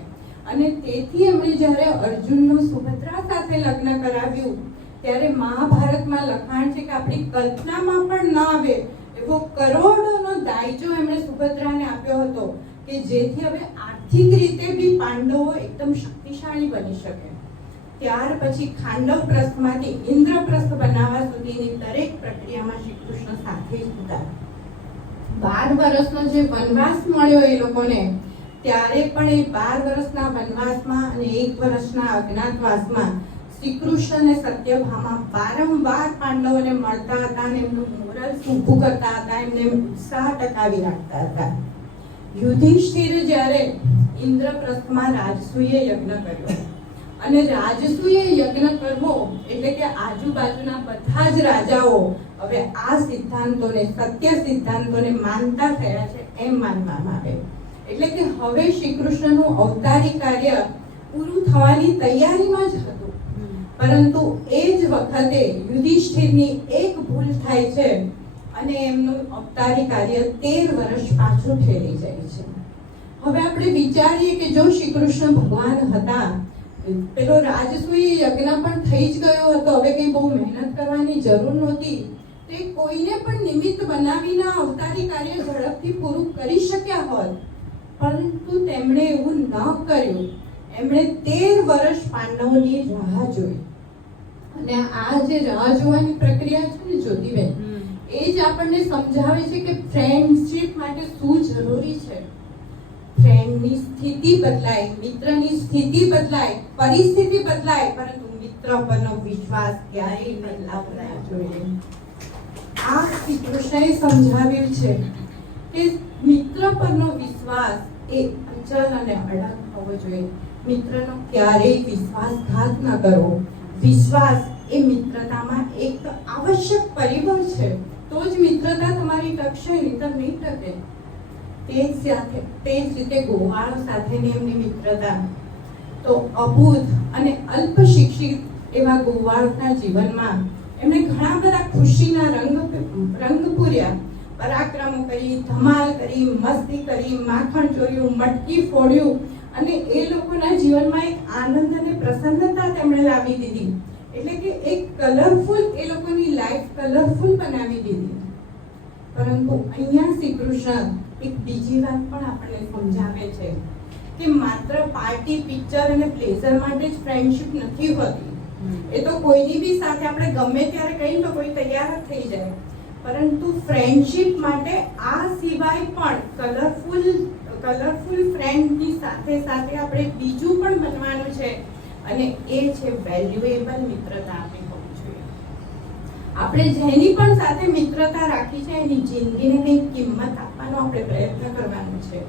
અને તેથી એમણે જ્યારે અર્જુનનું સુભદ્રા સાથે લગ્ન કરાવ્યું ત્યારે મહાભારતમાં લખાણ છે કે આપણી કલ્પનામાં પણ ન આવે એવો કરોડોનો દાયજો એમણે સુભદ્રાને આપ્યો હતો કે જેથી હવે આર્થિક રીતે બી પાંડવો એકદમ શક્તિશાળી બની શકે. ત્યાર પછી ખાંડવપ્રસ્થમાંથી ઇન્દ્રપ્રસ્થ બનાવવા સુધીની દરેક પ્રક્રિયામાં શ્રી કૃષ્ણ સાથે જ હતા. 12 વર્ષનો જે વનવાસ મળ્યો એ લોકોને, ત્યારે પણ એ 12 વર્ષના વનવાસમાં અને 1 વર્ષના અજ્ઞાતવાસમાં શ્રી કૃષ્ણ અને સત્યભામા વારંવાર પાંડવોને મળતા હતા અને એમનું મોરલ ઊભું કરતા હતા, એમને ઉત્સાહ ટકાવી રાખતા હતા. યુધિષ્ઠિર જ્યારે ઇન્દ્રપ્રસ્થમાં રાજસૂયે યજ્ઞ કર્યો અને રાજસૂયે યજ્ઞ કરવો એટલે કે આજુબાજુના બધા જ રાજાઓ હવે આ સિદ્ધાંતોને, સત્ય સિદ્ધાંતોને માનતા થયા છે એમ માનવામાં આવે. એટલે કે હવે શ્રી કૃષ્ણનું અવતારી કાર્ય પૂરું થવાની તૈયારીમાં જ હતું. પરંતુ એ જ વખતે યુધિષ્ઠિરની એક ભૂલ થાય છે અને એમનું અવતારી કાર્ય 13 વર્ષ પાછું ઠેલી જાય છે. હવે આપણે વિચારીએ કે જો શ્રી કૃષ્ણ ભગવાન હતા, પેલો રાજસૂય યજ્ઞ પણ થઈ જ ગયો હતો, હવે કઈ બહુ મહેનત કરવાની જરૂર નહોતી, તો કોઈને પણ નિમિત્ત બનાવીને અવતારી કાર્ય ઝડપથી પૂરું કરી શક્યા હોત. પરંતુ તેમણે એવું ન કર્યું. એમણે 13 વર્ષ પાંડવોની રાહ જોઈ. અને આ જે રાહ જોવાની પ્રક્રિયા છે ને જ્યોતિબેન, એ જ આપણને સમજાવે છે કે ફ્રેન્ડશિપ માટે શું જરૂરી છે. ફ્રેન્ડની સ્થિતિ બદલાય, મિત્રની સ્થિતિ બદલાય, પરિસ્થિતિ બદલાય, પરંતુ મિત્ર પરનો વિશ્વાસ ક્યારેય બદલાવો ના જોઈએ. આ શ્રી કૃષ્ણએ સમજાવ્યું છે કે મિત્ર પરનો વિશ્વાસ એ અચલ અને અડગ હોવો જોઈએ. મિત્રનો ક્યારેય વિશ્વાસઘાત ન કરવો. વિશ્વાસ એ મિત્રતામાં એક આવશ્યક પરિબળ છે. તો જ મિત્રતા તમારી ટકશે, નહીંતર નહીં ટકે. તે જ રીતે ગોવાળો સાથેની એમની મિત્રતા. તો અબુધ અને અલ્પ શિક્ષિત એવા ગોવાળના જીવનમાં એમણે ઘણા બધા ખુશીના રંગ પૂર્યા. પરાક્રમો કરી, ધમાલ કરી, મસ્તી કરી, માખણ ચોર્યું, મટકી ફોડ્યું અને એ લોકોના જીવનમાં એક આનંદ અને પ્રસન્નતા તેમણે લાવી દીધી. એટલે કે એક કલરફુલ, એ લોકોની લાઈફ કલરફુલ બનાવી દીધી. પરંતુ અહીંયા શ્રી કૃષ્ણ એક બીજી વાત પણ આપણને સમજાવે છે કે માત્ર પાર્ટી, પિક્ચર અને પ્લેઝર માટે જ ફ્રેન્ડશિપ નથી હોતી. એ તો કોઈની બી સાથે આપણે ગમે ત્યારે કહીએ તો કોઈ તૈયાર જ થઈ જાય. પરંતુ ફ્રેન્ડશિપ માટે આ સિવાય પણ કલરફુલ ફ્રેન્ડની સાથે સાથે આપણે બીજું પણ બનવાનું છે અને એ છે વેલ્યુએબલ મિત્રતા. આપણી હોવી જોઈએ. આપણે જેની પણ સાથે મિત્રતા રાખી છે એની જિંદગીને કંઈક કિંમત આપવાનો આપણે પ્રયત્ન કરવાનો છે.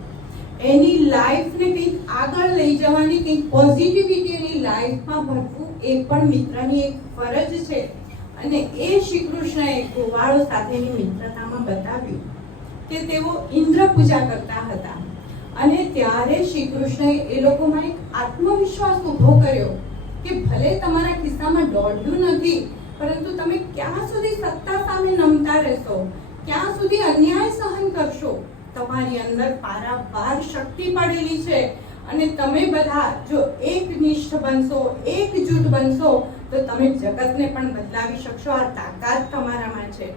એની લાઈફને કંઈક આગળ લઈ જવાની, કંઈક પોઝિટિવિટી એની લાઈફમાં ભરવું એ પણ મિત્રની એક ફરજ છે. અને એ શ્રી કૃષ્ણએ ગોવાળો સાથેની મિત્રતામાં બતાવ્યું કે તેઓ ઇન્દ્ર પૂજા કરતા હતા અને ત્યારે શ્રી કૃષ્ણએ એ લોકોમાં એક આત્મવિશ્વાસ ઊભો કર્યો કે ભલે તમારા ખિસ્સામાં દોડ્યું નથી, પરંતુ તમે ક્યાં સુધી સત્તા સામે નમતા રહેશો, ક્યાં સુધી અન્યાય સહન કરશો? તમારી અંદર પારાવાર શક્તિ પડેલી છે અને તમે બધા જો એકનિષ્ઠ બનશો, એકજૂટ બનશો તો તમે જગતને પણ બદલાવી શકશો. આ તાકાત તમારામાં છે.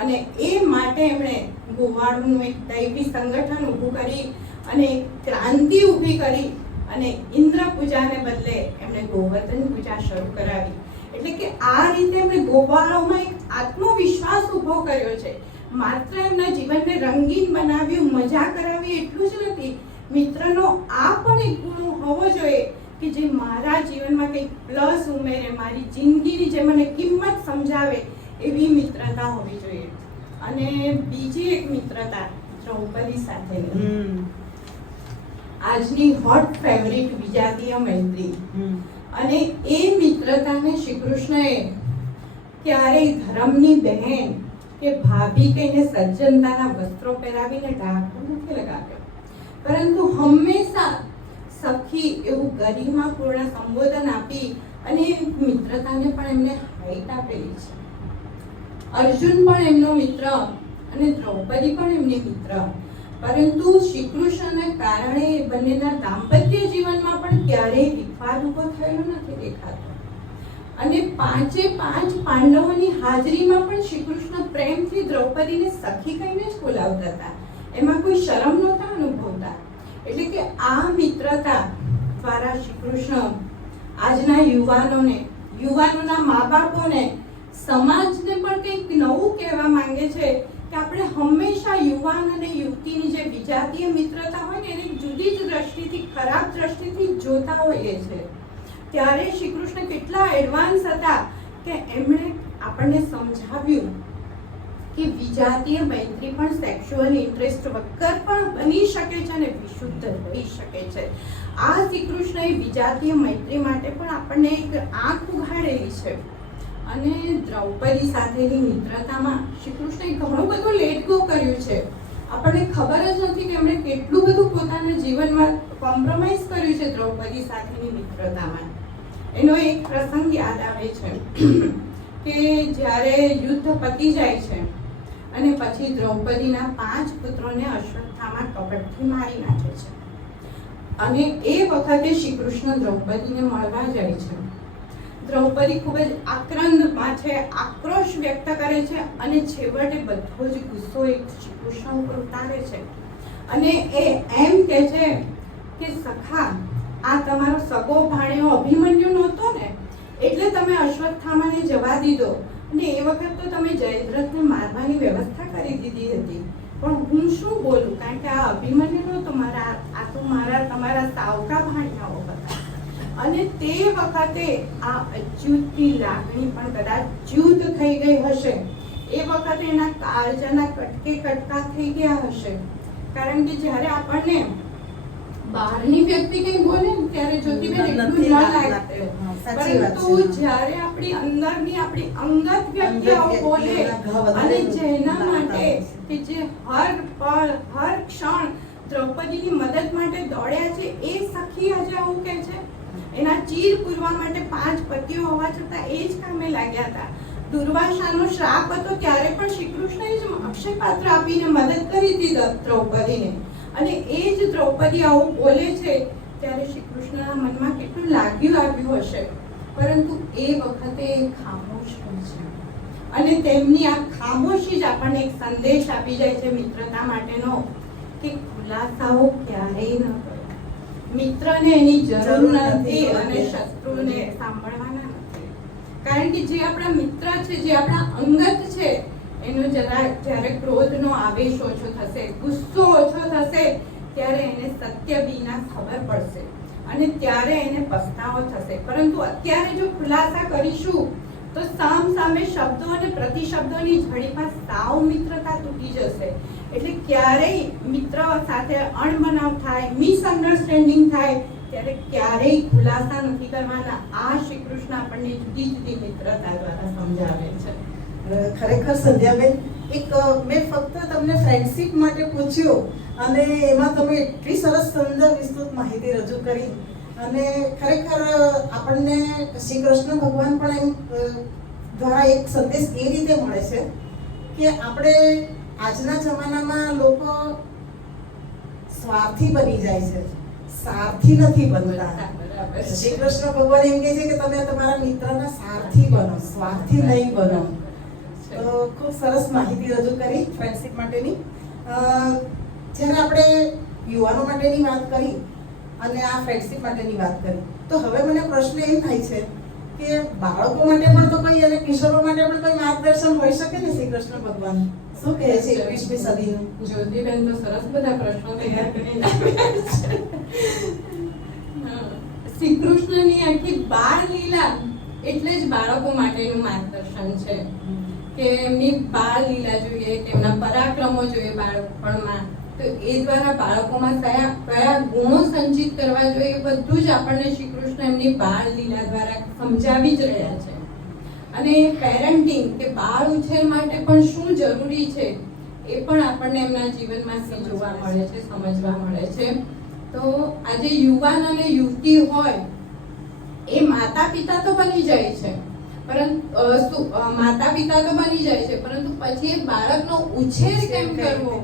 અને એ માટે એમણે ગોવાળનું એક દૈવી સંગઠન ઊભું કરી અને એક ક્રાંતિ ઊભી કરી અને ઇન્દ્ર પૂજાને બદલે એમણે ગોવર્ધન પૂજા શરૂ કરાવી. એટલે કે આ રીતે એમણે ગોવાળોમાં એક આત્મવિશ્વાસ ઊભો કર્યો છે. માત્ર એમના જીવનને રંગીન બનાવ્યું, મજા કરાવી એટલું જ નથી. મિત્રનો આ પણ એક ગુણ હોવો જોઈએ કે જે મારા જીવનમાં કંઈક પ્લસ ઉમેરે, મારી જિંદગીની જે મને કિંમત સમજાવે એવી મિત્રતા હોવી જોઈએ. અને બીજી એક મિત્રતા દ્રૌપદી સાથેની, આજની હોટ ફેવરિટ વિજાતીય મૈત્રી. અને એ મિત્રતાને શ્રી કૃષ્ણએ ક્યારેય ધર્મની બહેન કે ભાભી કહીને સજ્જનતાના વસ્ત્રો પહેરાવીને ઢાંકવું નથી લગાવ્યો, પરંતુ હંમેશા સખી એવું ગરિમાપૂર્ણ સંબોધન આપી અને મિત્રતાને પણ એમને હાઈટ આપેલી છે. અર્જુન પણ એમનો મિત્ર અને દ્રૌપદી પણ એમની મિત્ર, પરંતુ શ્રી કૃષ્ણને કારણે એ બંનેના દાંપત્ય જીવનમાં પણ ક્યારેય વિવાદ ઉભો થયેલો નથી દેખાતો. અને 5 પાંડવોની હાજરીમાં પણ શ્રી કૃષ્ણ પ્રેમથી દ્રૌપદીને સખી કહીને જ બોલાવતા હતા. એમાં કોઈ શરમ નહોતા અનુભવતા. એટલે કે આ મિત્રતા દ્વારા શ્રી કૃષ્ણ આજના યુવાનોના મા બાપોને, સમાજને પણ કંઈક નવું કહેવા માંગે છે કે આપણે હંમેશા યુવાન અને યુવતીની જે વિજાતીય મિત્રતા હોય ને એને જુદી જ દ્રષ્ટિથી, ખરાબ દ્રષ્ટિથી જોતા હોઈએ છે. ત્યારે શ્રી કૃષ્ણ કેટલા એડવાન્સ હતા કે એમણે આપણને સમજાવ્યું કે વિજાતીય મૈત્રી પણ સેક્સ્યુઅલ ઇન્ટરેસ્ટ વગર પણ બની શકે છે અને વિશુદ્ધ રહી શકે છે. આ શ્રી કૃષ્ણએ વિજાતીય મૈત્રી માટે પણ આપણને એક આંખ ઉઘાડેલી છે. અને દ્રૌપદી સાથેની મિત્રતામાં શ્રી કૃષ્ણએ ઘણું બધું લેટ ગો કર્યું છે. આપણને ખબર જ નથી કે એમણે કેટલું બધું પોતાના જીવનમાં કોમ્પ્રોમાઇઝ કર્યું છે દ્રૌપદી સાથેની મિત્રતામાં. એનો એક પ્રસંગ યાદ આવે છે કે જ્યારે યુદ્ધ પતી જાય છે અને પછી દ્રૌપદીના 5 પુત્રોને અશ્વત્થામા કપટથી મારી નાખે છે. અને એ વખતે શ્રી કૃષ્ણ દ્રૌપદીને મળવા જાય છે. દ્રૌપદી ખૂબ જ આક્રંદમાં છે, આક્રોશ વ્યક્ત કરે છે અને છેવટે બધો જ ગુસ્સો એક શ્રી કૃષ્ણ ઉપર ઉતારે છે. અને એ એમ કહે છે કે સખા, આ તમારો સગો ભાણેયો અભિમન્યુ નહોતો ને, એટલે તમે અશ્વત્થામાને જવા દીધો. અને એ વખત તો તમે જયદ્રથને મારવાની વ્યવસ્થા કરી દીધી હતી, પણ હું શું બોલું, કારણ કે આ અભિમન્યુ નહોતો, તમારા સાવકા ભાણિયાઓ હતા. અને તે વખતે આ અચ્યુતની લાગણી પણ કદાચ જ્યુત થઈ ગઈ હશે. એ વખતે એના કાળજાના કટકે કટકા થઈ ગયા હશે. કારણ કે જ્યારે આપણને બહારની વ્યક્તિ કંઈ બોલે ને ત્યારે જ્યોતિબેન એટલું ન લાગે, પરંતુ જ્યારે આપણી અંદરની આપણી અંગત વ્યક્તિઓ બોલે અને જેના માટે કે જે હર પળ હર ક્ષણ દ્રૌપદીની મદદ માટે દોડ્યા છે, એ સખી આજે આવું કહે છે. એના ચીર પૂરવા માટે 5 પતિઓ હોવા છતાં એ જ કામે લાગ્યા હતા. દુર્વાસાનો શ્રાપ હતો ત્યારે પણ શ્રી કૃષ્ણએ જ અક્ષય પાત્ર આપીને મદદ કરી હતી દ્રૌપદીને. અને એ જ દ્રૌપદી આવું બોલે છે ત્યારે શ્રી કૃષ્ણના મનમાં કેટલું આવ્યું હશે. પરંતુ એ વખતે ખામોશ હોય છે. અને તેમની આ ખામોશી જ આપણને એક સંદેશ આપી જાય છે મિત્રતા માટેનો, કે ખુલાસાઓ ક્યારેય ન કરો. મિત્રને એની જરૂર નથી અને શત્રુને સાંભળવાના નથી. કારણ કે જે આપણા મિત્ર છે, જે આપણા અંગત છે, એનો જ્યારે ક્રોધનો આવેશ ઓછો થશે, ગુસ્સો ઓછો થશે, ત્યારે એને સત્ય વિના ખબર પડશે અને ત્યારે એને પસ્તાવો થશે. પરંતુ અત્યારે જો ખુલાસા કરીશું તો સામે શબ્દો અને પ્રતિશબ્દોની ઝડીપા સાવ મિત્રતા તૂટી જશે. એટલે ક્યારેય મિત્ર સાથે અણબનાવ થાય, મિસઅન્ડરસ્ટેન્ડિંગ થાય, ત્યારે ક્યારેય ખુલાસા નથી કરવાના. આ શ્રી કૃષ્ણ આપણને જુદી જુદી મિત્રતા દ્વારા સમજાવે છે. ખરેખર સંધ્યાબેન, એક મેં ફક્ત તમને ફ્રેન્ડશિપ માટે પૂછ્યું અને એમાં તમે એટલી સરસ સુંદર વિસ્તૃત માહિતી રજૂ કરી અને ખરેખર આપણને શ્રી કૃષ્ણ ભગવાન પણ એમ દ્વારા એક સંદેશ એ રીતે મળે છે કે આપણે આજના જમાનામાં લોકો સ્વાર્થી બની જાય છે, સારથી નથી બનતા. શ્રી કૃષ્ણ ભગવાન એમ કહે છે કે તમે તમારા મિત્રના સારથી બનો, સ્વાર્થી નહીં બનો. તો ખૂબ સરસ માહિતી રજૂ કરી ફ્રેન્ડશિપ માટેની. જ્યારે આપણે યુવાનો માટેની વાત કરી અને આ ફ્રેન્ડશિપ માટેની વાત કરી, તો હવે મને પ્રશ્ન એ થાય છે કે બાળકો માટે પણ તો કોઈ અને કિશોરો માટે પણ કોઈ માર્ગદર્શન હોઈ શકે ને શ્રી કૃષ્ણ ભગવાન? શું કહે છે 21મી સદીનું? જ્યોતિબેન તો સરસ બધા પ્રશ્નો તૈયાર કરીને આવ્યા છે. શ્રી કૃષ્ણની આખી બાળ લીલા એટલે જ બાળકો માટેનું માર્ગદર્શન છે કે એમની બાળ લીલા જોઈએ, તેમના પરાક્રમો જોઈએ બાળપણમાં, તો એ દ્વારા બાળકોમાં કયા ગુણો સંચિત કરવા જોઈએ એ બધું જ આપણને શ્રી કૃષ્ણ એમની બાળ લીલા દ્વારા સમજાવી જ રહ્યા છે. અને પેરેન્ટિંગ કે બાળ ઉછેર માટે પણ શું જરૂરી છે એ પણ આપણને એમના જીવનમાંથી જોવા મળે છે, સમજવા મળે છે. તો આજે યુવાન અને યુવતી હોય એ માતા પિતા તો બની જાય છે, પરંતુ માતા પિતા તો બની જાય છે, પરંતુ પછી એ બાળકનો ઉછેર કેમ કરવો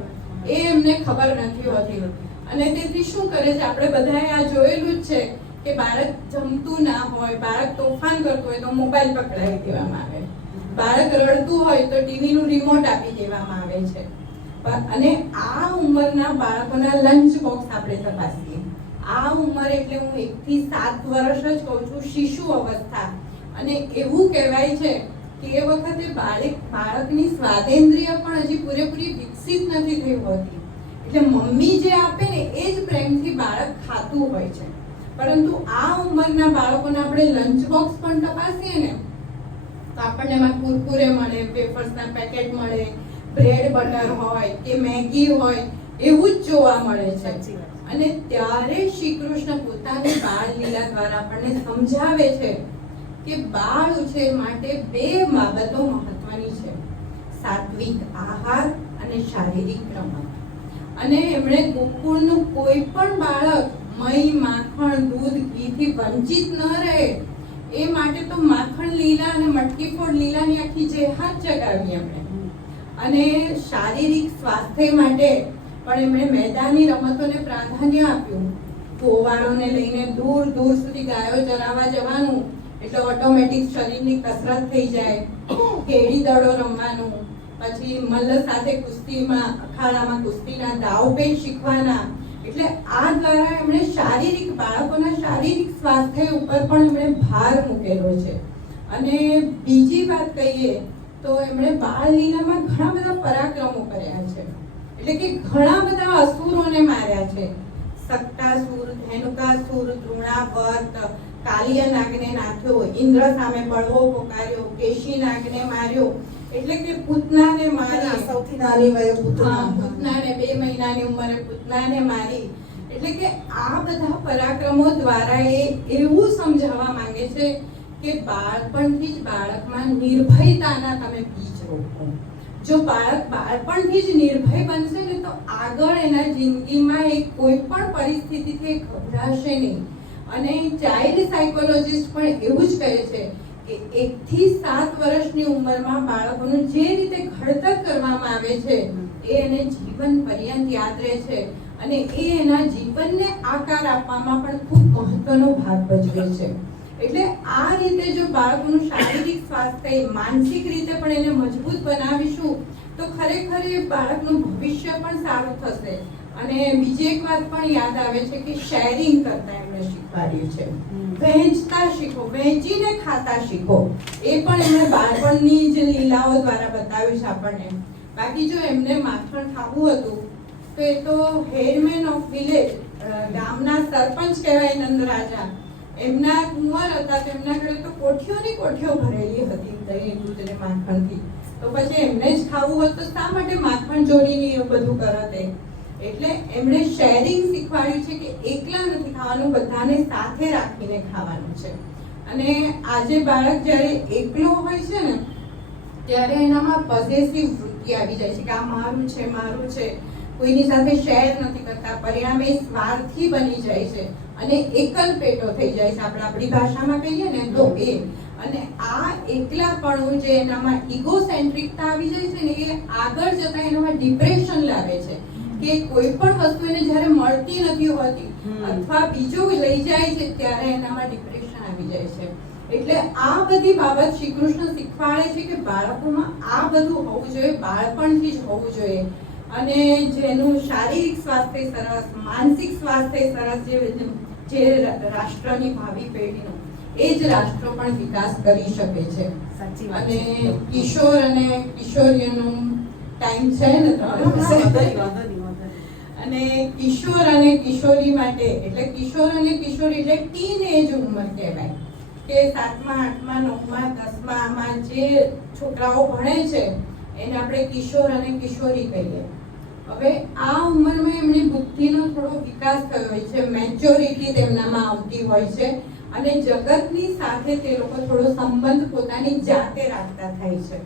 એ એમને ખબર નથી હોતી. અને તેથી શું કરે છે, આપણે બધાએ આ જોયેલું જ છે કે બાળક જમતું ના હોય, બાળક તોફાન કરતું હોય તો મોબાઈલ પકડાવી દેવામાં આવે, બાળક રડતું હોય તો ટીવીનું રિમોટ આપી દેવામાં આવે છે. અને આ ઉંમરના બાળકોના લંચ બોક્સ આપણે તપાસીએ. આ ઉંમર એટલે હું 1 થી 7 વર્ષ જ કહું છું, શિશુ અવસ્થા. અને એવું કહેવાય છે કે એ વખતે બાળકની સ્વાદેન્દ્રિય પણ હજી પૂરેપૂરી વિકસિત નથી થઈ હોતી. એટલે મમ્મી જે આપે ને એ જ પ્રેમથી બાળક ખાતું હોય છે. પરંતુ આ ઉંમરના બાળકોને આપણે લંચ બોક્સ પણ તપાસીએ ને તો આપણને એમાં કુરકુરે મળે, વેફર્સના પેકેટ મળે, બ્રેડ બટર હોય કે મેગી હોય એવું જ જોવા મળે છે. અને ત્યારે શ્રી કૃષ્ણ પોતાની બાળ લીલા દ્વારા આપણને સમજાવે છે કે બાળ ઉછેર માટે 2 બાબતો મહત્વની છે: સાત્વિક આહાર અને શારીરિક રમત. અને એમણે ગોકુળનું કોઈ પણ બાળક મઈ, માખણ, દૂધ, ઘીથી વંચિત ન રહે એ માટે તો માખણ લીલા અને મટકી ફોડ લીલાની આખી જેહાદ જગાવી એમણે. અને શારીરિક સ્વાસ્થ્ય માટે પણ એમણે મેદાની રમતોને પ્રાધાન્ય આપ્યું. ગોવાળોને લઈને દૂર દૂર સુધી ગાયો ચરાવવા જવાનું, એટલે ઓટોમેટિક શરીરની કસરત થઈ જાય. કેડી દડો રમવાનું, પછી મલ્લ સાથે કુસ્તીમાં, અખાડામાં કુસ્તીના દાવપેચ શીખવાના. એટલે આ દ્વારા એમણે બાળકોના શારીરિક સ્વાસ્થ્ય ઉપર પણ એમણે ભાર મૂકેલો છે. અને બીજી વાત કહીએ તો એમણે બાળ લીલામાં ઘણા બધા પરાક્રમો કર્યા છે. એટલે કે ઘણા બધા અસુરોને માર્યા છે. સક્ટાસુર, ધેનુકાસુર, દ્રોણાવર્ત, કાલિય નાગને નાથ્યો, ઇન્દ્ર સામે બળવો પોકાર્યો, કેશી નાગને માર્યો. એટલે કે પૂતનાને મારી, સૌથી નાની વયે પૂતનાને 2 મહિનાની ઉંમરે પૂતનાને મારી. એટલે કે આ બધા પરાક્રમો દ્વારા એ એવું સમજાવવા માંગે છે કે બાળપણથી જ બાળકમાં નિર્ભયતાના તમે બીજ રોપો. જો બાળક બાળપણથી જ નિર્ભય બનશે ને તો આગળ એના જિંદગીમાં એ કોઈ પણ પરિસ્થિતિથી ગભરાશે નહીં. અને ચાઇલ્ડ સાયકોલોજીસ્ટ પણ એવું જ કહે છે કે 1 થી 7 વર્ષની ઉંમરમાં બાળકોનું જે રીતે ઘડતર કરવામાં આવે છે એ એને જીવન પર્યંત યાદ રહે છે. અને એ એના જીવનને આકાર આપવામાં પણ ખૂબ મહત્વનો ભાગ ભજવે છે. એટલે આ રીતે જો બાળકનું શારીરિક સ્વાસ્થ્ય, માનસિક રીતે પણ એને મજબૂત બનાવીશું તો ખરેખર એ બાળકનું ભવિષ્ય પણ સારું થશે. અને બીજી એક વાત પણ યાદ આવે છે કે શેરિંગ કરતા એમણે શીખવાડ્યું છે. વહેંચતા શીખો, વહેંચીને ખાતા શીખો. એ પણ એમણે બાળપણની જ લીલાઓ દ્વારા બતાવ્યું છે આપણને. બાકી જો એમને માખણ ખાવું હતું તો એ તો હેડમેન ઓફ વિલેજ, ગામના સરપંચ કહેવાય નંદ રાજા, એમના કુંવર હતા, તો એમના ઘરે તો કોઠીઓની કોઠીઓ ભરેલી હતી દહીં, દૂધ અને માખણથી. તો પછી એમને જ ખાવું હોત તો શા માટે માખણ ચોરીને એવું બધું કરત? એટલે એમણે શેરિંગ શીખવાડ્યું છે કે એકલા નથી ખાવાનું, બધાને સાથે રાખીને ખાવાનું છે. અને આજે બાળક જ્યારે એકલો હોય છે ને ત્યારે એનામાં પોઝેસિવ વૃત્તિ આવી જાય છે કે આ મારું છે, મારું છે. કોઈની સાથે શેર નથી કરતા, પરિણામે સ્વાર્થી બની જાય છે અને એકલ પેટો થઈ જાય છે, આપણે આપણી ભાષામાં કહીએ ને તો એ. અને આ એકલાપણું જે એનામાં ઇગોસેન્ટ્રિકતા આવી જાય છે ને, એ આગળ જતા એનામાં ડિપ્રેશન લાવે છે કે કોઈ પણ વસ્તુ એને જ્યારે મળતી નથી હોતી અથવા બીજું લઈ જાય છે ત્યારે એનામાં ડિપ્રેશન આવી જાય છે. એટલે આ બધી બાબત શ્રી કૃષ્ણ શીખવાડે છે કે બાળકોમાં આ બધું હોવું જોઈએ, બાળપણથી જ હોવું જોઈએ. અને જેનું શારીરિક સ્વાસ્થ્ય સરસ, માનસિક સ્વાસ્થ્ય સરસ, જે રાષ્ટ્રની ભાવિ પેઢીનું, એ જ રાષ્ટ્ર પણ વિકાસ કરી શકે છે. સાચી વાત અને છે. કિશોર અને કિશોરીઓનું ટાઈમ છે ને અને કિશોર અને કિશોરી માટે, એટલે કિશોર અને કિશોરી એટલે ટીન એજ ઉંમર કહેવાય કે 7મા 8મા 9મા 10માં જે છોકરાઓ ભણે છે એને આપણે કિશોર અને કિશોરી કહીએ. હવે આ ઉંમરમાં એમની બુદ્ધિનો થોડો વિકાસ થયો હોય છે, મેચ્યોરિટી તેમનામાં આવતી હોય છે અને જગતની સાથે તે લોકો થોડો સંબંધ પોતાની જાતે રાખતા થાય છે.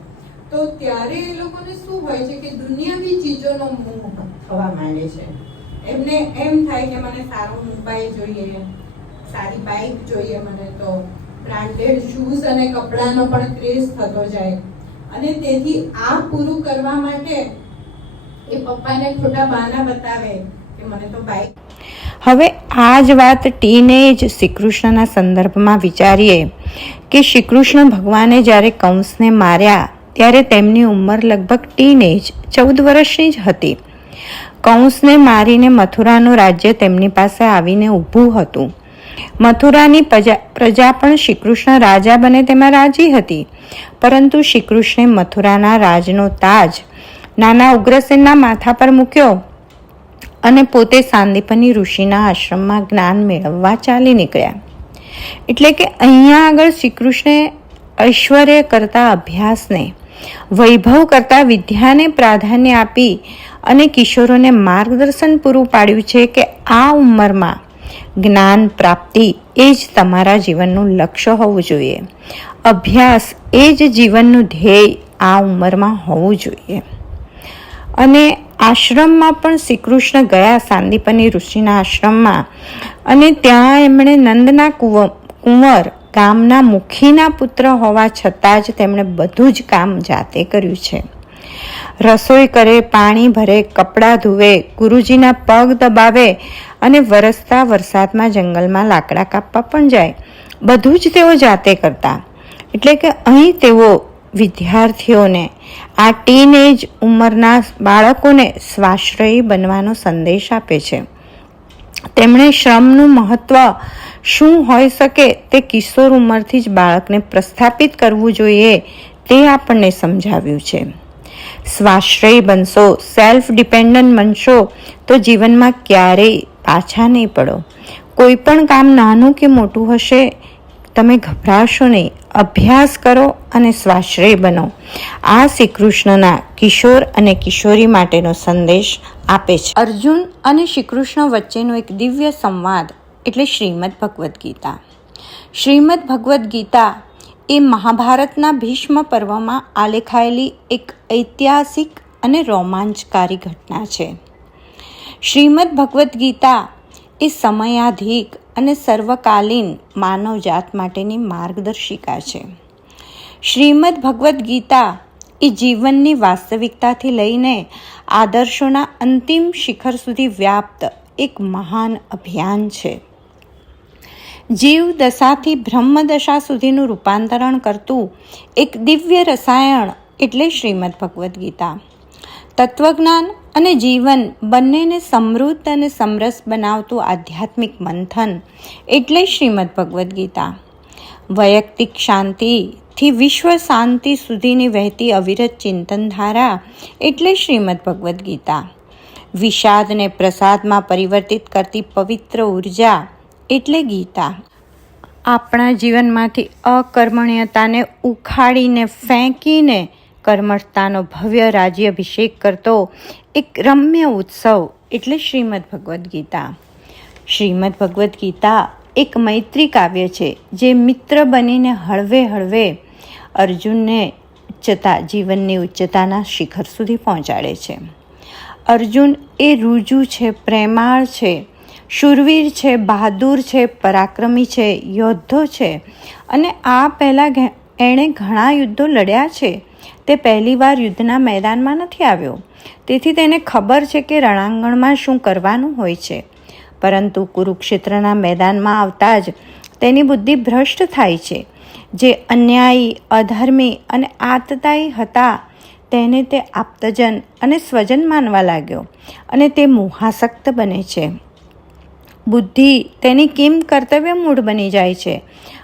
તો ત્યારે એ લોકોને શું હોય છે કે દુનિયાવી ચીજોનો મોહ થવા માંડે છે. એમને એમ થાય કે મને સારો મોબાઈલ જોઈએ, સારી બાઇક જોઈએ, મને તો બ્રાન્ડેડ શૂઝ અને કપડાનો પણ ક્રેઝ થતો જાય. અને તેથી આ પૂરું કરવા માટે એ પપ્પાને ખોટા બહાના બતાવે કે મને તો બાઇક. હવે આ જ વાત ટીનેજ શ્રી કૃષ્ણના સંદર્ભમાં વિચારીએ કે શ્રી કૃષ્ણ ભગવાને જ્યારે કંસને માર્યા ત્યારે તેમની ઉંમર લગભગ ટીનેજ 14 વર્ષની જ હતી. કંસને મારીને મથુરાનું રાજ્ય તેમની પાસે આવીને ઊભું હતું. મથુરાની પ્રજા પણ શ્રી કૃષ્ણ રાજા બને તેમાં રાજી હતી, પરંતુ શ્રી કૃષ્ણે મથુરાના રાજનો તાજ નાના ઉગ્રસેનના માથા પર મૂક્યો અને પોતે સાંદીપની ઋષિના આશ્રમમાં જ્ઞાન મેળવવા ચાલી નીકળ્યા. એટલે કે અહીંયા આગળ શ્રી કૃષ્ણે ઐશ્વર્ય કરતા અભ્યાસને, વૈભવ કરતા વિદ્યાને પ્રાધાન્ય આપી અને કિશોરોને માર્ગદર્શન પૂરું પાડ્યું છે કે આ ઉંમરમાં જ્ઞાન પ્રાપ્તિ એ જ તમારા જીવનનું લક્ષ્ય હોવું જોઈએ. અભ્યાસ એ જ જીવનનું ધ્યેય આ ઉંમરમાં હોવું જોઈએ. અને આશ્રમમાં પણ શ્રી કૃષ્ણ ગયા, સાંદીપની ઋષિના આશ્રમમાં, અને ત્યાં એમણે નંદના કુંવર ગામના મુખીના પુત્ર હોવા છતાં જ તેમણે બધું જ કામ જાતે કર્યું છે. રસોઈ કરે, પાણી ભરે, કપડાં ધુવે, ગુરુજીના પગ દબાવે અને વરસતા વરસાદમાં જંગલમાં લાકડા કાપવા પણ જાય. બધું જ તેઓ જાતે કરતા. એટલે કે અહીં તેઓ વિદ્યાર્થીઓને, આ ટીનેજ ઉંમરના બાળકોને સ્વાશ્રયી બનવાનો સંદેશ આપે છે. તેમણે શ્રમનું મહત્વ શું હોઈ શકે તે કિશોર ઉંમરથી જ બાળકને પ્રસ્થાપિત કરવું જોઈએ તે આપણને સમજાવ્યું છે. સ્વાશ્રયી બનશો, સેલ્ફ ડિપેન્ડન્ટ બનશો તો જીવનમાં ક્યારેય પાછા નહીં પડો. કોઈ પણ કામ નાનું કે મોટું હશે, તમે ગભરાશો નહીં. અભ્યાસ કરો અને સ્વાશ્રય બનો. આ શ્રી કૃષ્ણના કિશોર અને કિશોરી માટેનો સંદેશ આપે છે. અર્જુન અને શ્રી કૃષ્ણ વચ્ચેનો એક દિવ્ય સંવાદ એટલે શ્રીમદ ભગવદ્ ગીતા. શ્રીમદ ભગવદ્ ગીતા એ મહાભારતના ભીષ્મ પર્વમાં આલેખાયેલી એક ઐતિહાસિક અને રોમાંચકારી ઘટના છે. શ્રીમદ ભગવદ્ ગીતા એ સમયાધિક અને સર્વકાલીન માનવજાત માટેની માર્ગદર્શિકા છે. શ્રીમદ ભગવદ્ ગીતા એ જીવનની વાસ્તવિકતાથી લઈને આદર્શોના અંતિમ શિખર સુધી વ્યાપ્ત એક મહાન અભિયાન છે. જીવ દશાથી બ્રહ્મ દશા સુધીનું રૂપાંતરણ કરતું એક દિવ્ય રસાયણ એટલે શ્રીમદ ભગવદ્ ગીતા. તત્વજ્ઞાન અને જીવન બંનેને સમૃદ્ધ અને સમરસ બનાવતું આધ્યાત્મિક મંથન એટલે શ્રીમદ ભગવદ્ ગીતા. વૈયક્તિક શાંતિથી વિશ્વ શાંતિ સુધીની વહેતી અવિરત ચિંતનધારા એટલે શ્રીમદ ભગવદ્ ગીતા. વિષાદને પ્રસાદમાં પરિવર્તિત કરતી પવિત્ર ઉર્જા એટલે ગીતા. આપણા જીવનમાંથી અકર્મણ્યતાને ઉખાડીને ફેંકીને કર્મઠતાનો ભવ્ય રાજ્યાભિષેક કરતો એક રમ્ય ઉત્સવ એટલે શ્રીમદ ભગવદ્ ગીતા. શ્રીમદ ભગવદ્ ગીતા એક મૈત્રી કાવ્ય છે જે મિત્ર બનીને હળવે હળવે અર્જુનને જીવનની ઉચ્ચતાના શિખર સુધી પહોંચાડે છે. અર્જુન એ રુજુ છે, પ્રેમાળ છે, શૂરવીર છે, બહાદુર છે, પરાક્રમી છે, યોદ્ધો છે અને આ પહેલાં એણે ઘણા યુદ્ધો લડ્યા છે. તે પહેલીવાર યુદ્ધના મેદાનમાં નથી આવ્યો, તેથી તેને ખબર છે કે રણાંગણમાં શું કરવાનું હોય છે. પરંતુ કુરુક્ષેત્રના મેદાનમાં આવતા જ તેની બુદ્ધિ ભ્રષ્ટ થાય છે. જે અન્યાયી, અધર્મી અને આતતાયી હતા તેને તે આપ્તજન અને સ્વજન માનવા લાગ્યો અને તે મોહાસક્ત બને છે. બુદ્ધિ તેની કિમ કર્તવ્ય મૂળ બની જાય છે